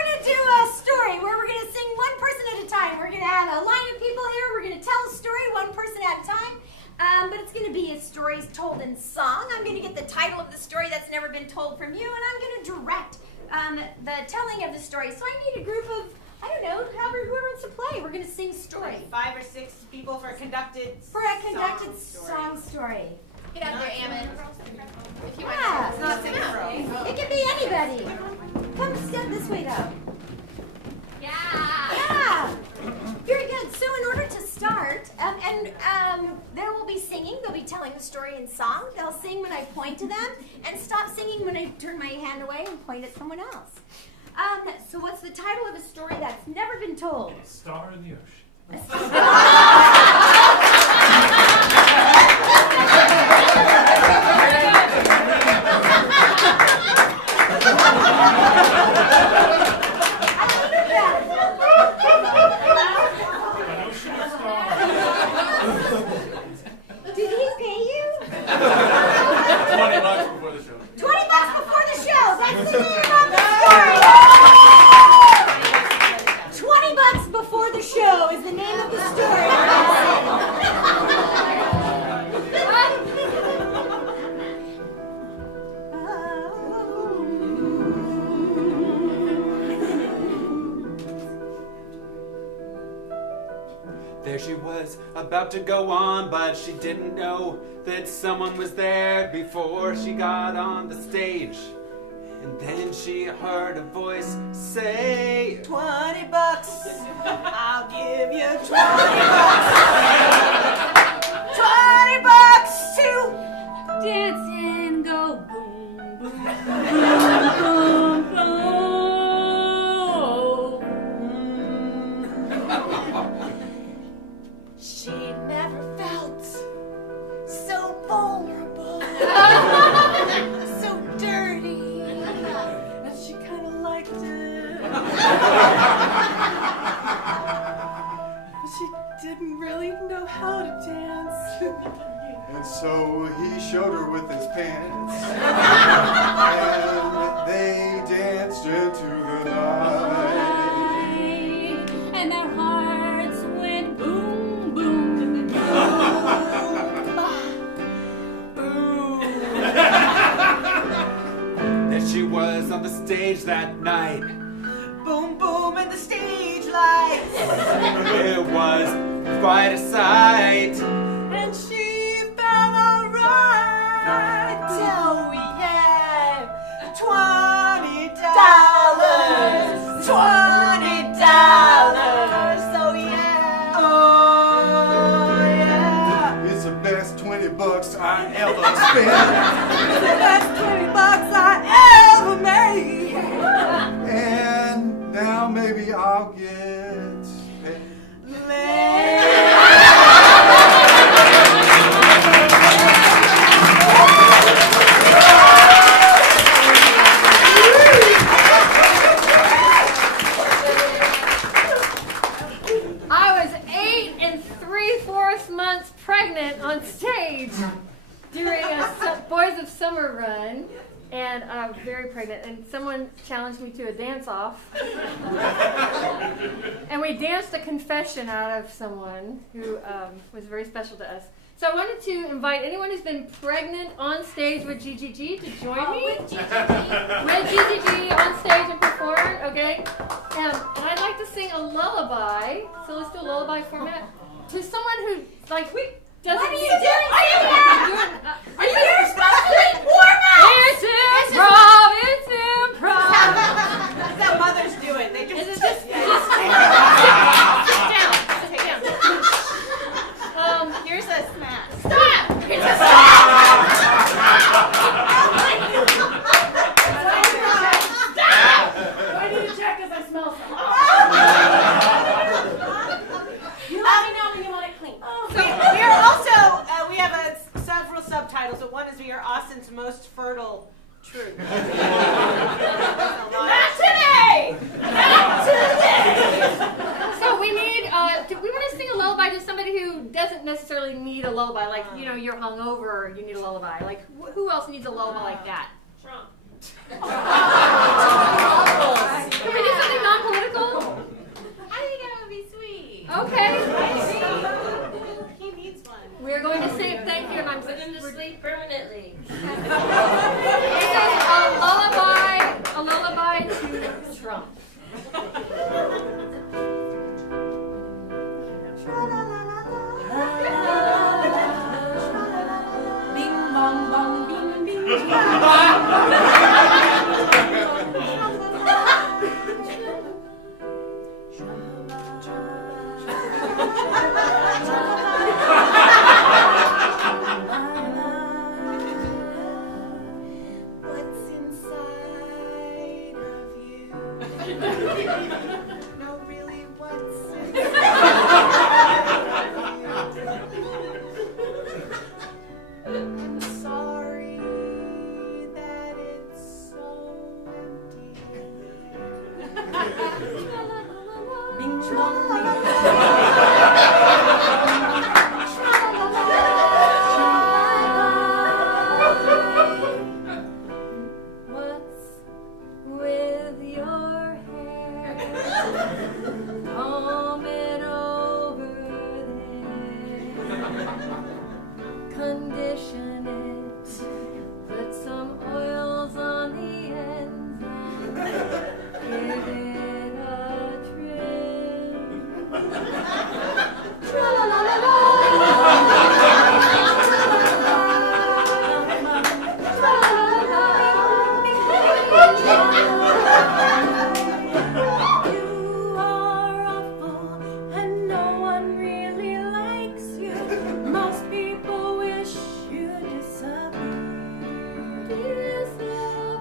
to do a story where we're going to sing one person at a time. We're going to have a line of people here. We're going to tell a story one person at a time. But it's going to be a story told in song. I'm going to get the title of the story that's never been told from you, and I'm going to direct the telling of the story. So I need a group of, I don't know, whoever wants to play. We're going to sing story. 5 or 6 people for a conducted song story. Get out there, Ammon. If you Yeah. It's not singing for It can be anybody. Come step this way, though. Yeah. Very good. So in order to start, there will be singing. They'll be telling the story in song. They'll sing when I point to them, and stop singing when I turn my hand away and point at someone else. So what's the title of a story that's never been told? A Star in the Ocean. Did he pay you? $20 before the show. $20 before the show. That's the name of the story. $20 before the show is the name of the story. There she was, about to go on, but she didn't know that someone was there before she got on the stage. And then she heard a voice say, $20, I'll give you $20. $20 to Dance and go boom, boom, boom, boom, boom. She never felt so vulnerable, so dirty, and she kind of liked it. But she didn't really know how to dance. And so he showed her with his pants, and they danced into the night. And their hearts went boom, boom, There she was on the stage that night. Boom, boom, in the stage lights. It was quite a sight. And she felt alright till we had $20. $20. So yeah. Oh yeah. It's the best $20 I ever spent. It's the best $20 I ever made. And now maybe I'll get paid. I was 8 3/4 months pregnant on stage during a Boys of Summer run, and I was very pregnant, and someone challenged me to a dance-off. And we danced a confession out of someone who was very special to us. So I wanted to invite anyone who's been pregnant on stage with GGG to join me. With GGG. With GGG on stage and perform, okay? And I'd like to sing a lullaby. So let's do a lullaby format to someone who, like, doesn't What are you need doing? Are you You're supposed to be warm-up. It's improv. It's improv. That's how mothers do it. They just Is it just sit down. Here's a smash. Stop! I need to check because I smell something. You let me know when you want it clean. We are also, we have several subtitles, but one is we are Austin's most fertile troop. Not today! Not today! So we need, we want to sing a lullaby to somebody who doesn't necessarily need a lullaby. Like, you know, you're hungover, you need a lullaby. Like, who else needs a lullaby like that? Trump. Can we do something non-political? I think that would be sweet. Okay. He needs one. We're going to sing, thank you, and I'm Put him to sleep permanently. This is a lullaby to Trump. Bing bong bong bing bing. What's inside of you? No, really, what's I'm sorry that it's so empty. Bing bong bing. What's with your hair? Comb it over there. Condition it. Put some oils on the ends and give it a trim. Tra-la-la-la-la. You are awful and no one really likes you. Most people wish you disappeared.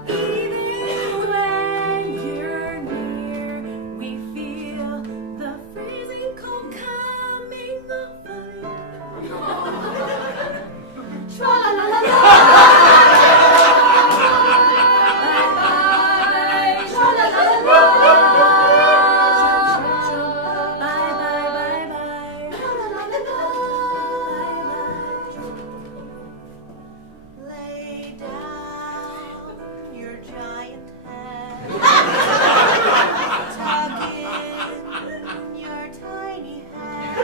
Even when you're near, we feel the freezing cold coming over you. Tra-la-la-la-la. Lay down your giant head. Tuck in your tiny head.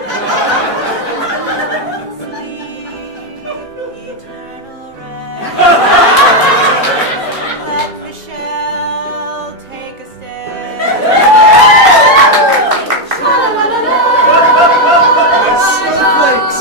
Sleep eternal rest. Let the shell take a stand. Snowflakes.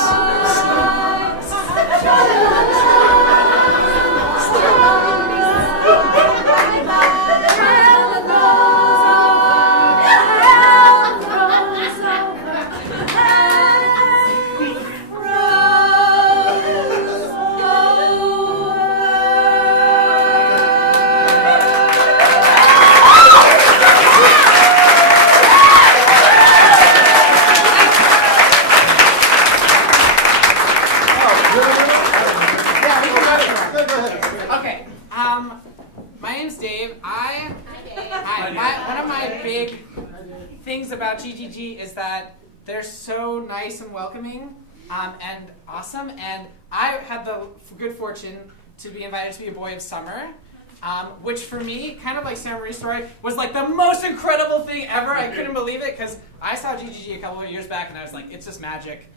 Okay. My name's Dave. Hi. One of my big things about GGG is that they're so nice and welcoming and awesome. And I had the good fortune to be invited to be a Boy of Summer, which for me, kind of like Sam Marie's story, was like the most incredible thing ever. I couldn't believe it because I saw GGG a couple of years back and I was like, it's just magic.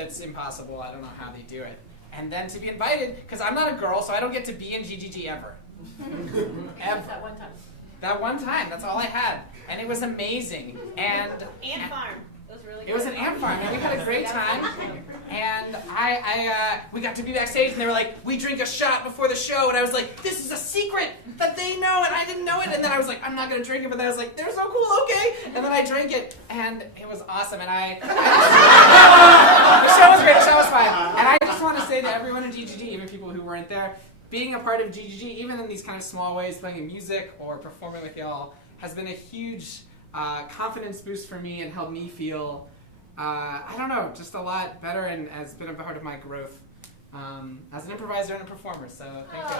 that's impossible. I don't know how they do it. And then to be invited, because I'm not a girl, so I don't get to be in GGG ever. Ever. That one time. That one time, that's all I had. And it was amazing. And Ant farm. it was an ant farm, and we had a great time. And we got to be backstage, and they were like, we drink a shot before the show. And I was like, this is a secret that they know, and I didn't know it. And then I was like, I'm not going to drink it. But then I was like, they're so cool, okay. And then I drank it, and it was awesome. And the show was great, the show was fun. And I just want to say to everyone in GGG, even people who weren't there, being a part of GGG, even in these kind of small ways, playing music or performing with y'all, has been a huge confidence boost for me and helped me feel, I don't know, just a lot better, and has been a part of my growth as an improviser and a performer. So thank you.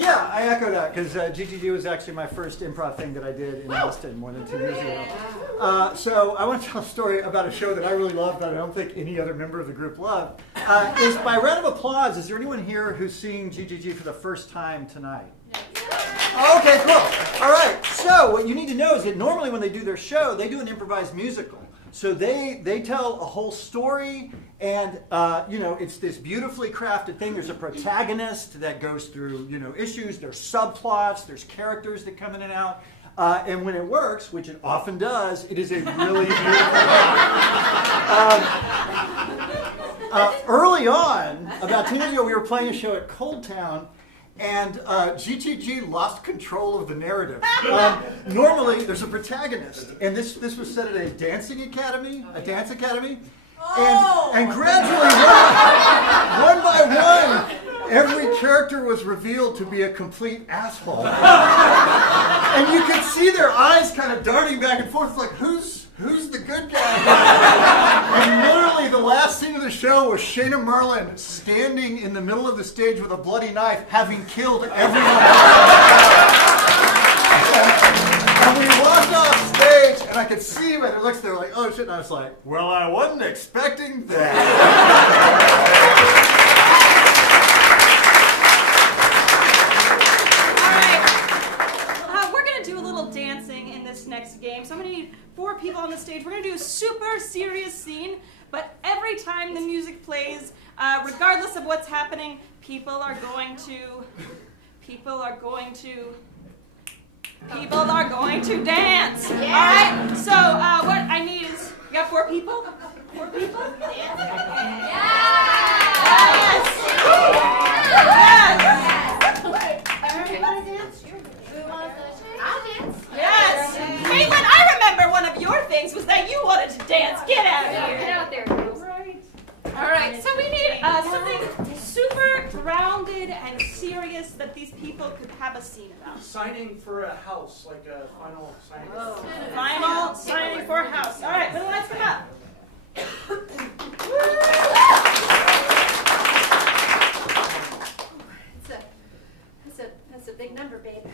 Yeah, I echo that, because GGG was actually my first improv thing that I did in Austin more than 2 years ago. So I want to tell a story about a show that I really love that I don't think any other member of the group loved. Is by round of applause, is there anyone here who's seeing GGG for the first time tonight? Okay, cool. All right, so what you need to know is that normally when they do their show, they do an improvised musical. So they tell a whole story, and it's this beautifully crafted thing. There's a protagonist that goes through issues. There's subplots. There's characters that come in and out. And when it works, which it often does, it is a really beautiful early on, about 10 years ago, we were playing a show at Cold Town. And GGG lost control of the narrative. Normally, there's a protagonist, and this was set at a dance academy. And gradually, one by one, every character was revealed to be a complete asshole. And you could see their eyes kind of darting back and forth, like, who's the good guy? And literally the last scene of the show was Shayna Merlin standing in the middle of the stage with a bloody knife, having killed everyone. And we walked off stage, and I could see by their looks, they were like, oh shit, and I was like, well, I wasn't expecting that. Next game. So I'm going to need 4 people on the stage. We're going to do a super serious scene, but every time the music plays, regardless of what's happening, people are going to dance. Yeah. All right? So what I need is, you got 4 people? 4 people? Yes. Yes. Everybody dance? I'll dance. Yes. Caitlin, I remember one of your things was that you wanted to dance. Get out of here. Get out there, girls. Right. All right. So we need something super grounded and serious that these people could have a scene about. Signing for a house, like a final signing. Oh. Final signing for a house. All right. Put the lights come up. That's a big number, babe.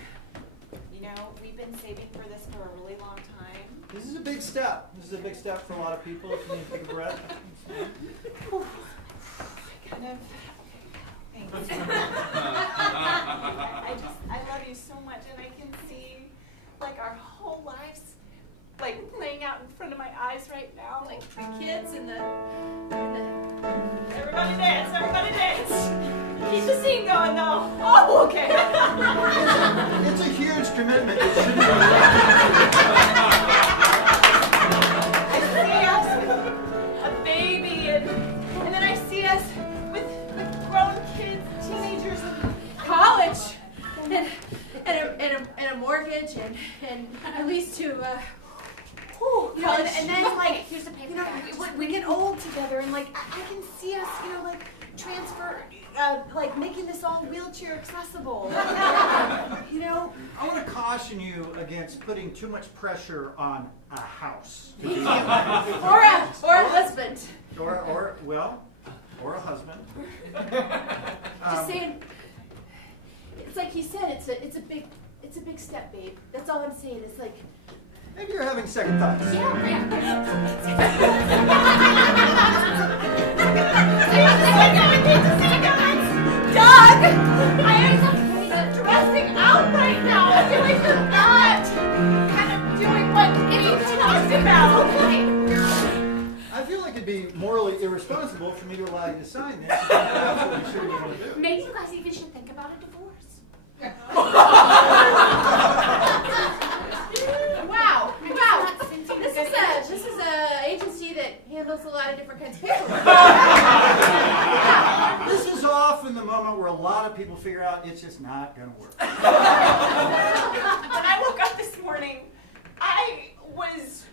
You know, we've been saving for this for a really long time. This is a big step. This is a big step for a lot of people. If you need to take a breath. Kind of. Thanks. I love you so much, and I can see like our whole lives like playing out in front of my eyes right now, like the kids and the Everybody dance. Everybody dance. Keep the scene going, though. Oh, okay. It's a huge commitment. It shouldn't be. I see us with a baby, and then I see us with grown kids, teenagers, college, and a mortgage, and at least to college, and then like here's the paper. We get old together, and like I can see us, like transfer, like making this all wheelchair accessible. I want to caution you against putting too much pressure on a house. or a husband. Or a husband. Just saying. It's like he said. It's a big step, babe. That's all I'm saying. It's like. Maybe you're having second thoughts. Doug! I am dressing out right now. I feel like you're not I feel like it'd be morally irresponsible for me to allow you to sign this. That's what you should want to do. Maybe you guys even should think about a divorce. Wow. This is a agency that handles a lot of different kinds of paperwork. This is often the moment where a lot of people figure out it's just not going to work. When I woke up this morning, I was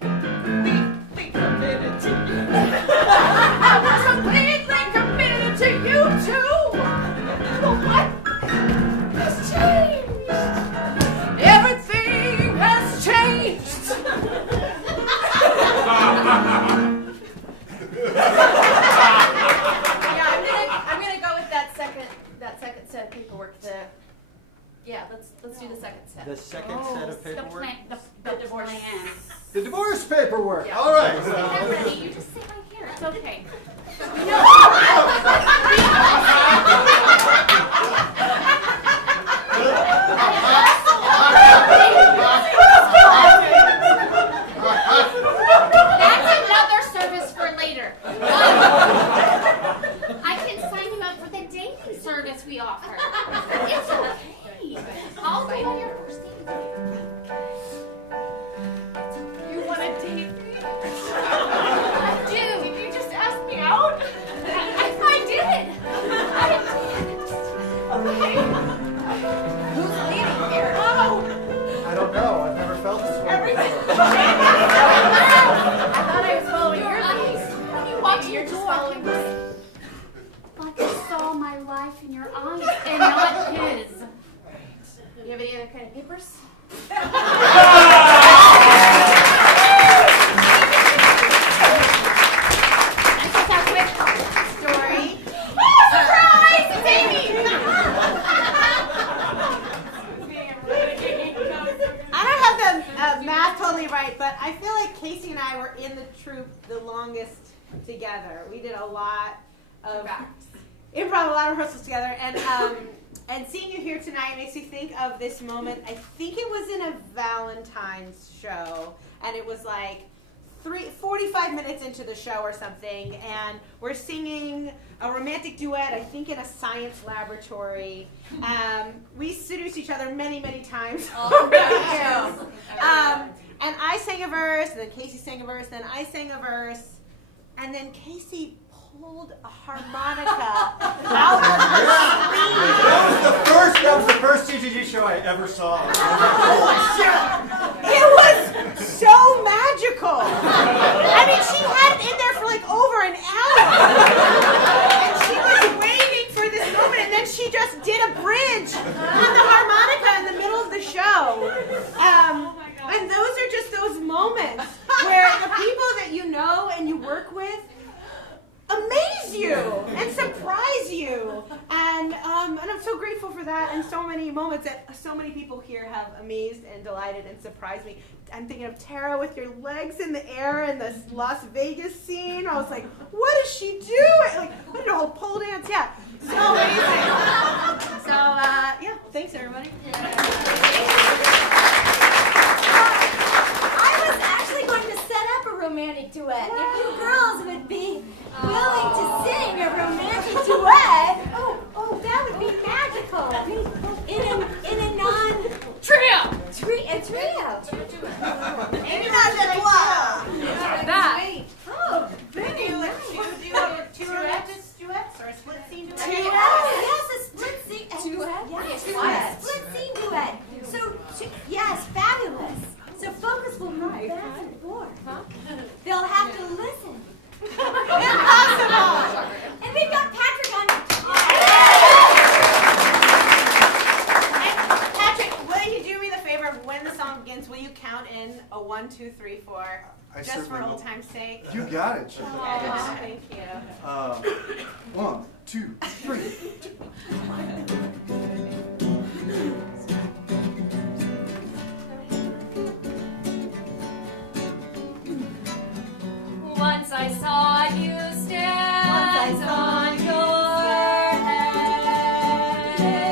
completely committed to you. I was completely committed to you too. But what has changed? Everything has changed. Yeah, I'm gonna go with that second set of paperwork. Let's do the second set. The second set of paperwork? The divorce plan. The divorce paperwork. Yeah. All right. I'm ready. You just sit right here. It's okay. That's another service for later. I can sign you up for the dating service we offer. It's okay. I'll go on your first date. You want to date me? I do. Did you just ask me out? I did. Okay. Who's leading here? Oh, I don't know. I've never felt this way everything. before. I thought I was following your lead. When you walked in You're the just door, following it was like I saw my life in your eyes and not his. You have any other kind of papers? Story. Surprise! It's Amy! I don't have the math totally right, but I feel like Casey and I were in the troupe the longest together. We did a lot of improv, a lot of rehearsals together, and seeing you here tonight makes me think of this moment. I think it was in a Valentine's show, and it was like 45 minutes into the show or something, and we're singing a romantic duet, I think in a science laboratory. We seduced each other many, many times. And I sang a verse, and then Casey sang a verse, then I sang a verse, and then Casey pulled a harmonica out of her sleeve. That was the first GGG show I ever saw. It was so magical. I mean, she had it in there for like over an hour. And she was waiting for this moment, and then she just did a bridge on the harmonica in the middle of the show. And those are just those moments where the people that you know and you work with amaze you and surprise you, and I'm so grateful for that, and so many moments that so many people here have amazed and delighted and surprised me. I'm thinking of Tara with your legs in the air in this Las Vegas scene. I was like, what is she doing? Like, what did a whole pole dance? Yeah, so amazing. So yeah, thanks everybody. I was actually going to set up a romantic duet. If you girls would be willing to sing a romantic duet, that would be magical. In a Trio! a trio. Maybe not that That. Oh, Maybe like two duets or a split scene duet. yes, a split scene Duet? Yes, a split scene duet. So, yes, fabulous. So focus will move back and forth. They'll have to listen. Impossible. And we've got Patrick on. Patrick, will you do me the favor of when the song begins, will you count in a 1, 2, 3, 4, I just for certainly old will. time's sake? You got it. Chip. Oh, thank you. 1, 2, 3. Once I saw you stand on your head,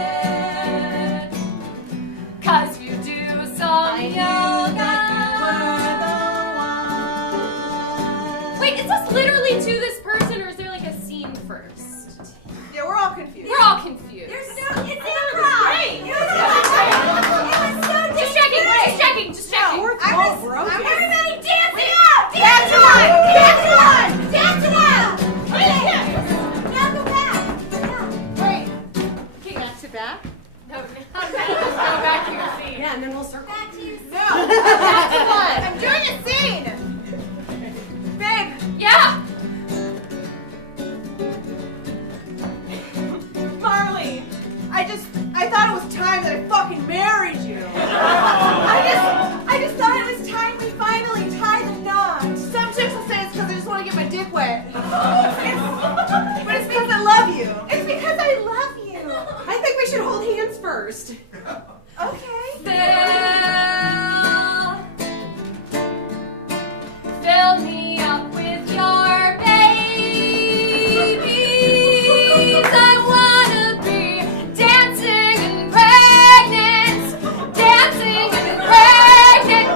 'cause you do some yoga. we do this person, or is there like a scene first? Yeah, we're all confused. We're all confused. It's improv. Great. It was so Just checking. Just checking. Everybody dance it out! Dance it out! Dance it out! Dance it out! Now go back. Wait. Okay, back to back? No, go back to your scene. Yeah, and then we'll circle. Back to your No. That's the one. I'm doing a scene. Babe. Yeah. Marley, I thought it was time that I fucking married you. I just thought it was time we finally tied the knot. Some chicks will say it's because I just want to get my dick wet. But it's because I love you. It's because I love you. I think we should hold hands first. Okay. Fill me up with your babies. I wanna be dancing and pregnant,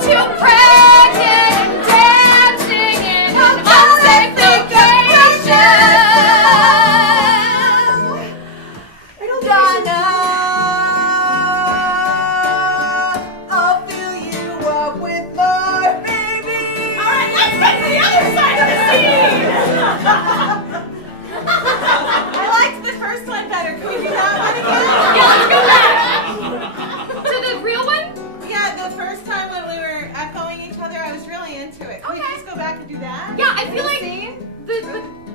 too pregnant and dancing in an unsafe location. Donna, I'll fill you up with more babies. All right, let's get to the other side of the scene. I liked the first one better. Can we do that one again? Yeah, let's go back. To the real one? Yeah, the first time when we were echoing each other, I was really into it. Can we just go back and do that? Yeah, I feel like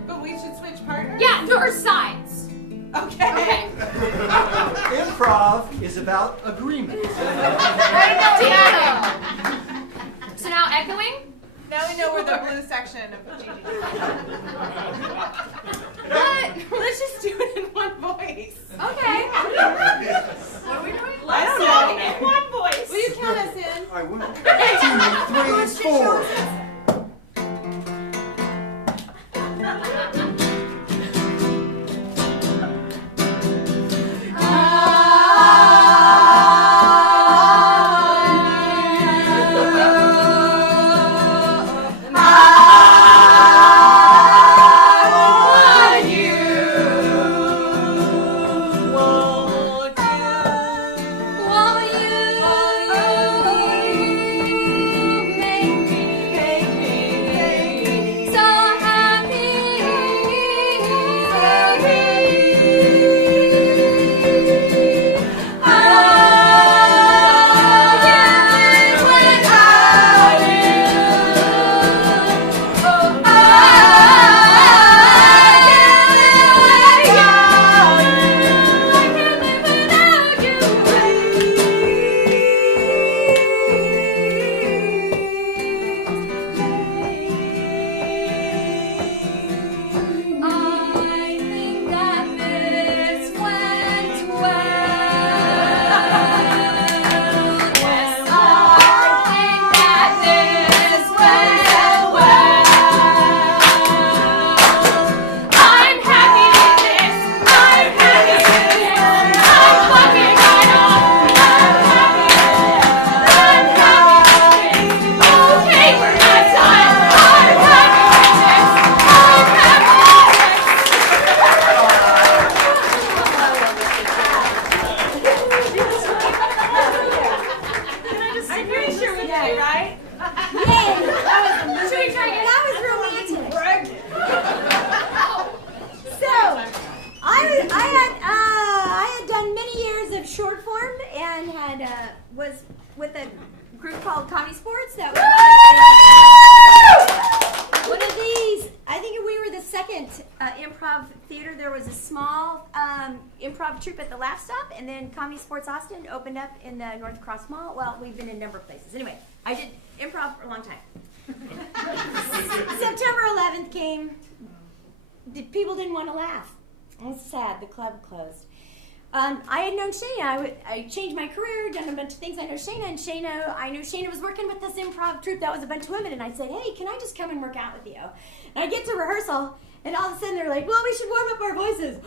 But we should switch partners? yeah, your sides. Okay. Improv is about agreement. So now echoing? Now we know we're the blue section of GGG. What? Let's just do it in one voice. Okay. What are we doing? Let's I don't sing know. in one voice. Will you count us in? I will. 2, 3, 4. was with a group called Comedy Sports. That was one of these. I think we were the second improv theater. There was a small improv troupe at the Laugh Stop, and then Comedy Sports Austin opened up in the North Cross Mall. Well, we've been in a number of places. Anyway, I did improv for a long time. September 11th came. People didn't want to laugh. It was sad. The club closed. I had known Shayna. I changed my career, done a bunch of things. I know Shayna, and I knew Shayna was working with this improv troupe that was a bunch of women, and I said, hey, can I just come and work out with you? And I get to rehearsal, and all of a sudden they're like, well, we should warm up our voices.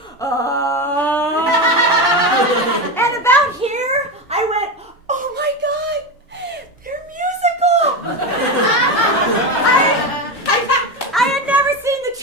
And about here, I went, oh my God, they're musical. I had never seen the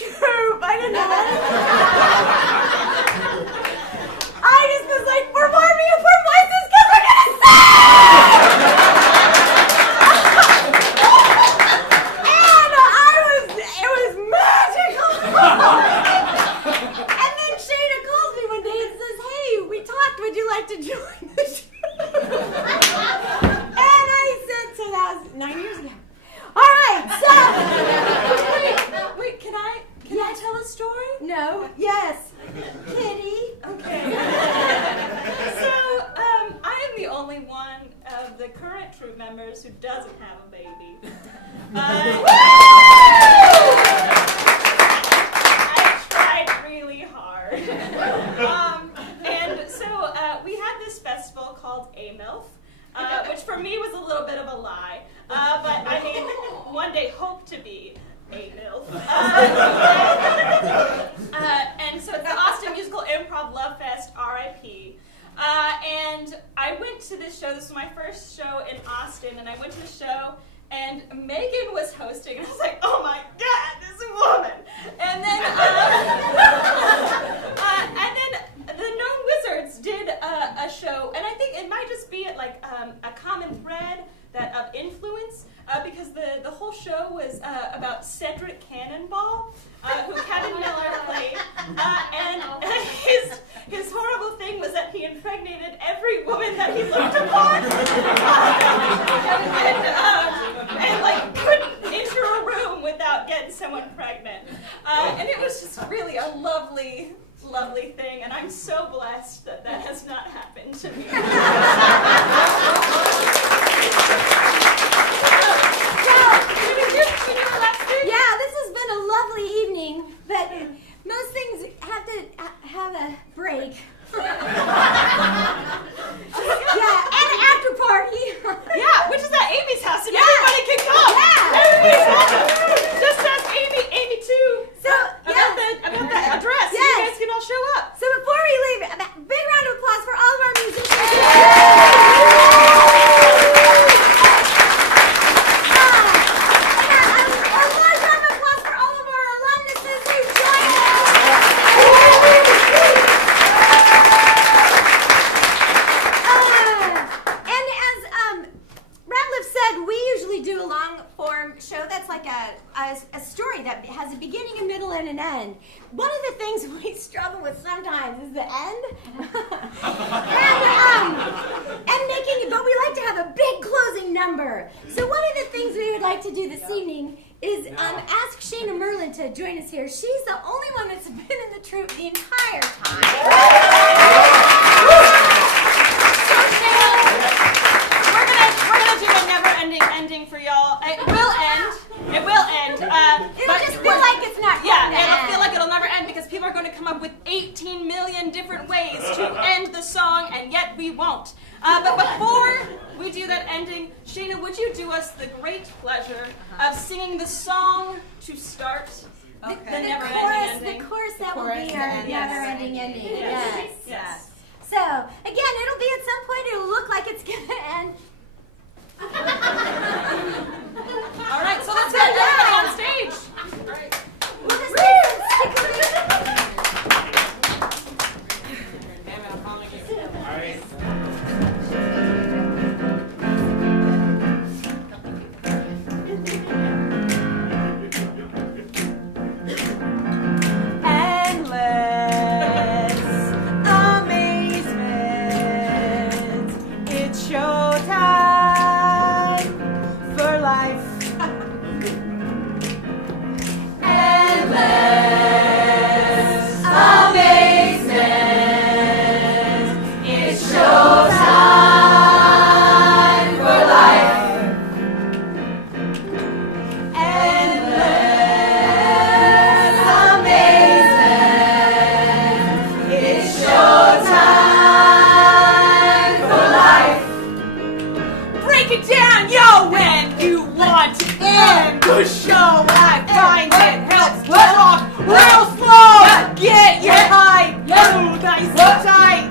I tried really hard. And so we had this festival called AMILF, which for me was a little bit of a lie. But I mean, one day hope to be a MILF. And so it's the Austin Musical Improv Love Fest, RIP. And I went to this show. This was my first show in Austin, and I went to the show, and Megan was hosting, and I was like, oh my God, this woman. And then the Known Wizards did a show, and I think it might just be like a common thread of influence, because the whole show was about Cedric Cannonball, who Kevin Miller played, and his horrible thing was that he impregnated every woman that he looked upon, and like couldn't enter a room without getting someone pregnant, and it was just really a lovely thing, and I'm so blessed that that has not happened to me. Yeah, this has been a lovely evening, but most things have to have a break. Yeah, and an after party. Yeah, which is at Amy's house, and everybody can come. Yeah. Everybody's welcome. Just ask Amy too. So, about the address. Yes. You guys can all show up. So before we leave, a big round of applause for all of our musicians. Show that's like a story that has a beginning, a middle, and an end. One of the things we struggle with sometimes is the end, and making it. But we like to have a big closing number. So one of the things we would like to do this evening is ask Shayna Merlin to join us here. She's the only one that's been in the troupe the entire time. So Shayna, we're gonna do a never-ending ending for y'all. It will end. It will end. It'll just feel like it's not. Yeah, it'll feel like it'll never end because people are going to come up with 18 million different ways to end the song, and yet we won't. But before we do that ending, Shayna, would you do us the great pleasure of singing the song to start the never-ending ending? The chorus that will be our never-ending ending. Yes. So, again, it'll be at some point, it'll look like it's going to end. All right, so let's get everybody on stage. Right. The show, I find it helps get off real slow. Get your high, you nice and tight.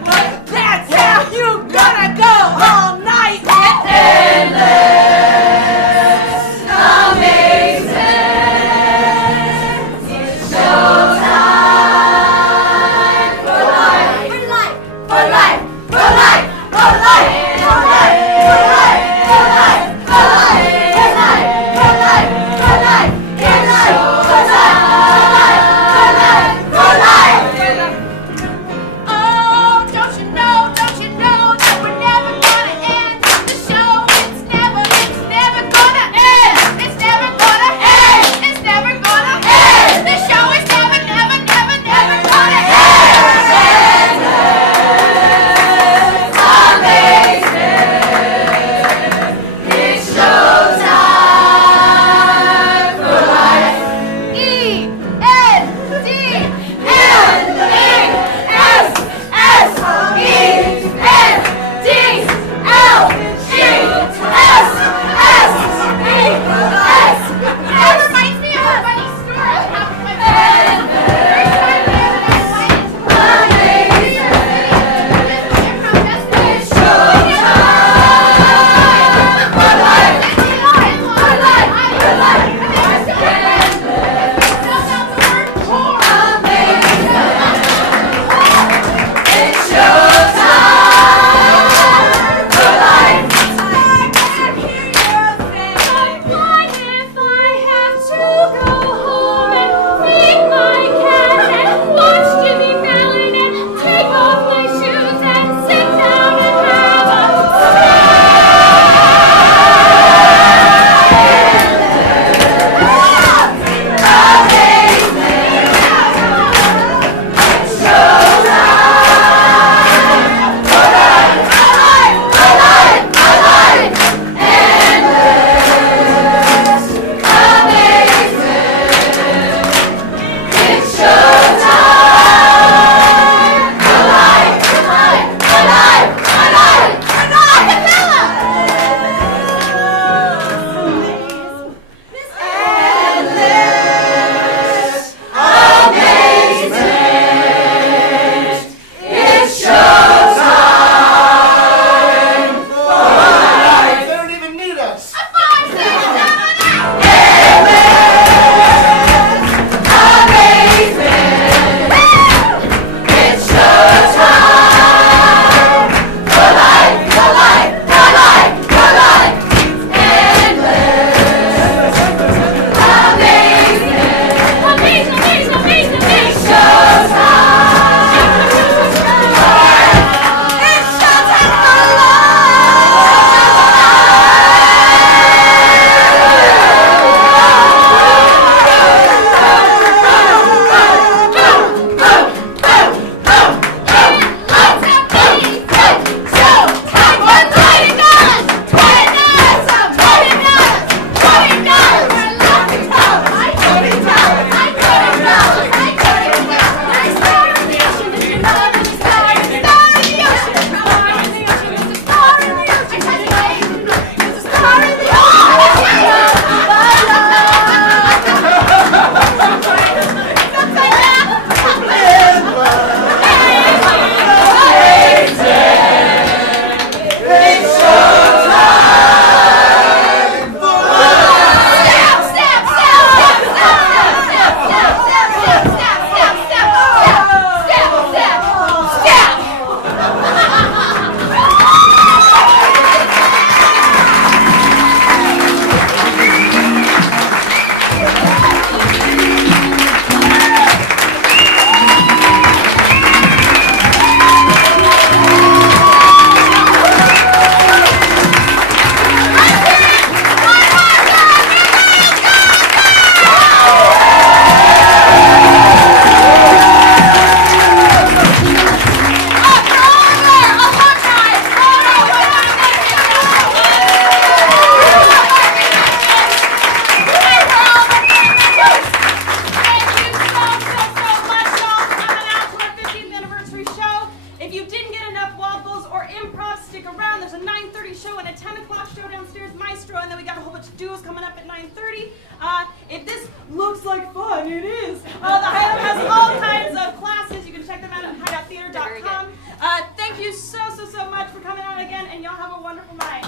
That's how you gotta go all night. Endless amazement. It's showtime for life, for life, for life, for life, for life, for life, for life, for life, for life, for life, for life. It's show It is. The Hideout has all kinds of classes. You can check them out at hideouttheater.com. Thank you so much for coming on again, and y'all have a wonderful night.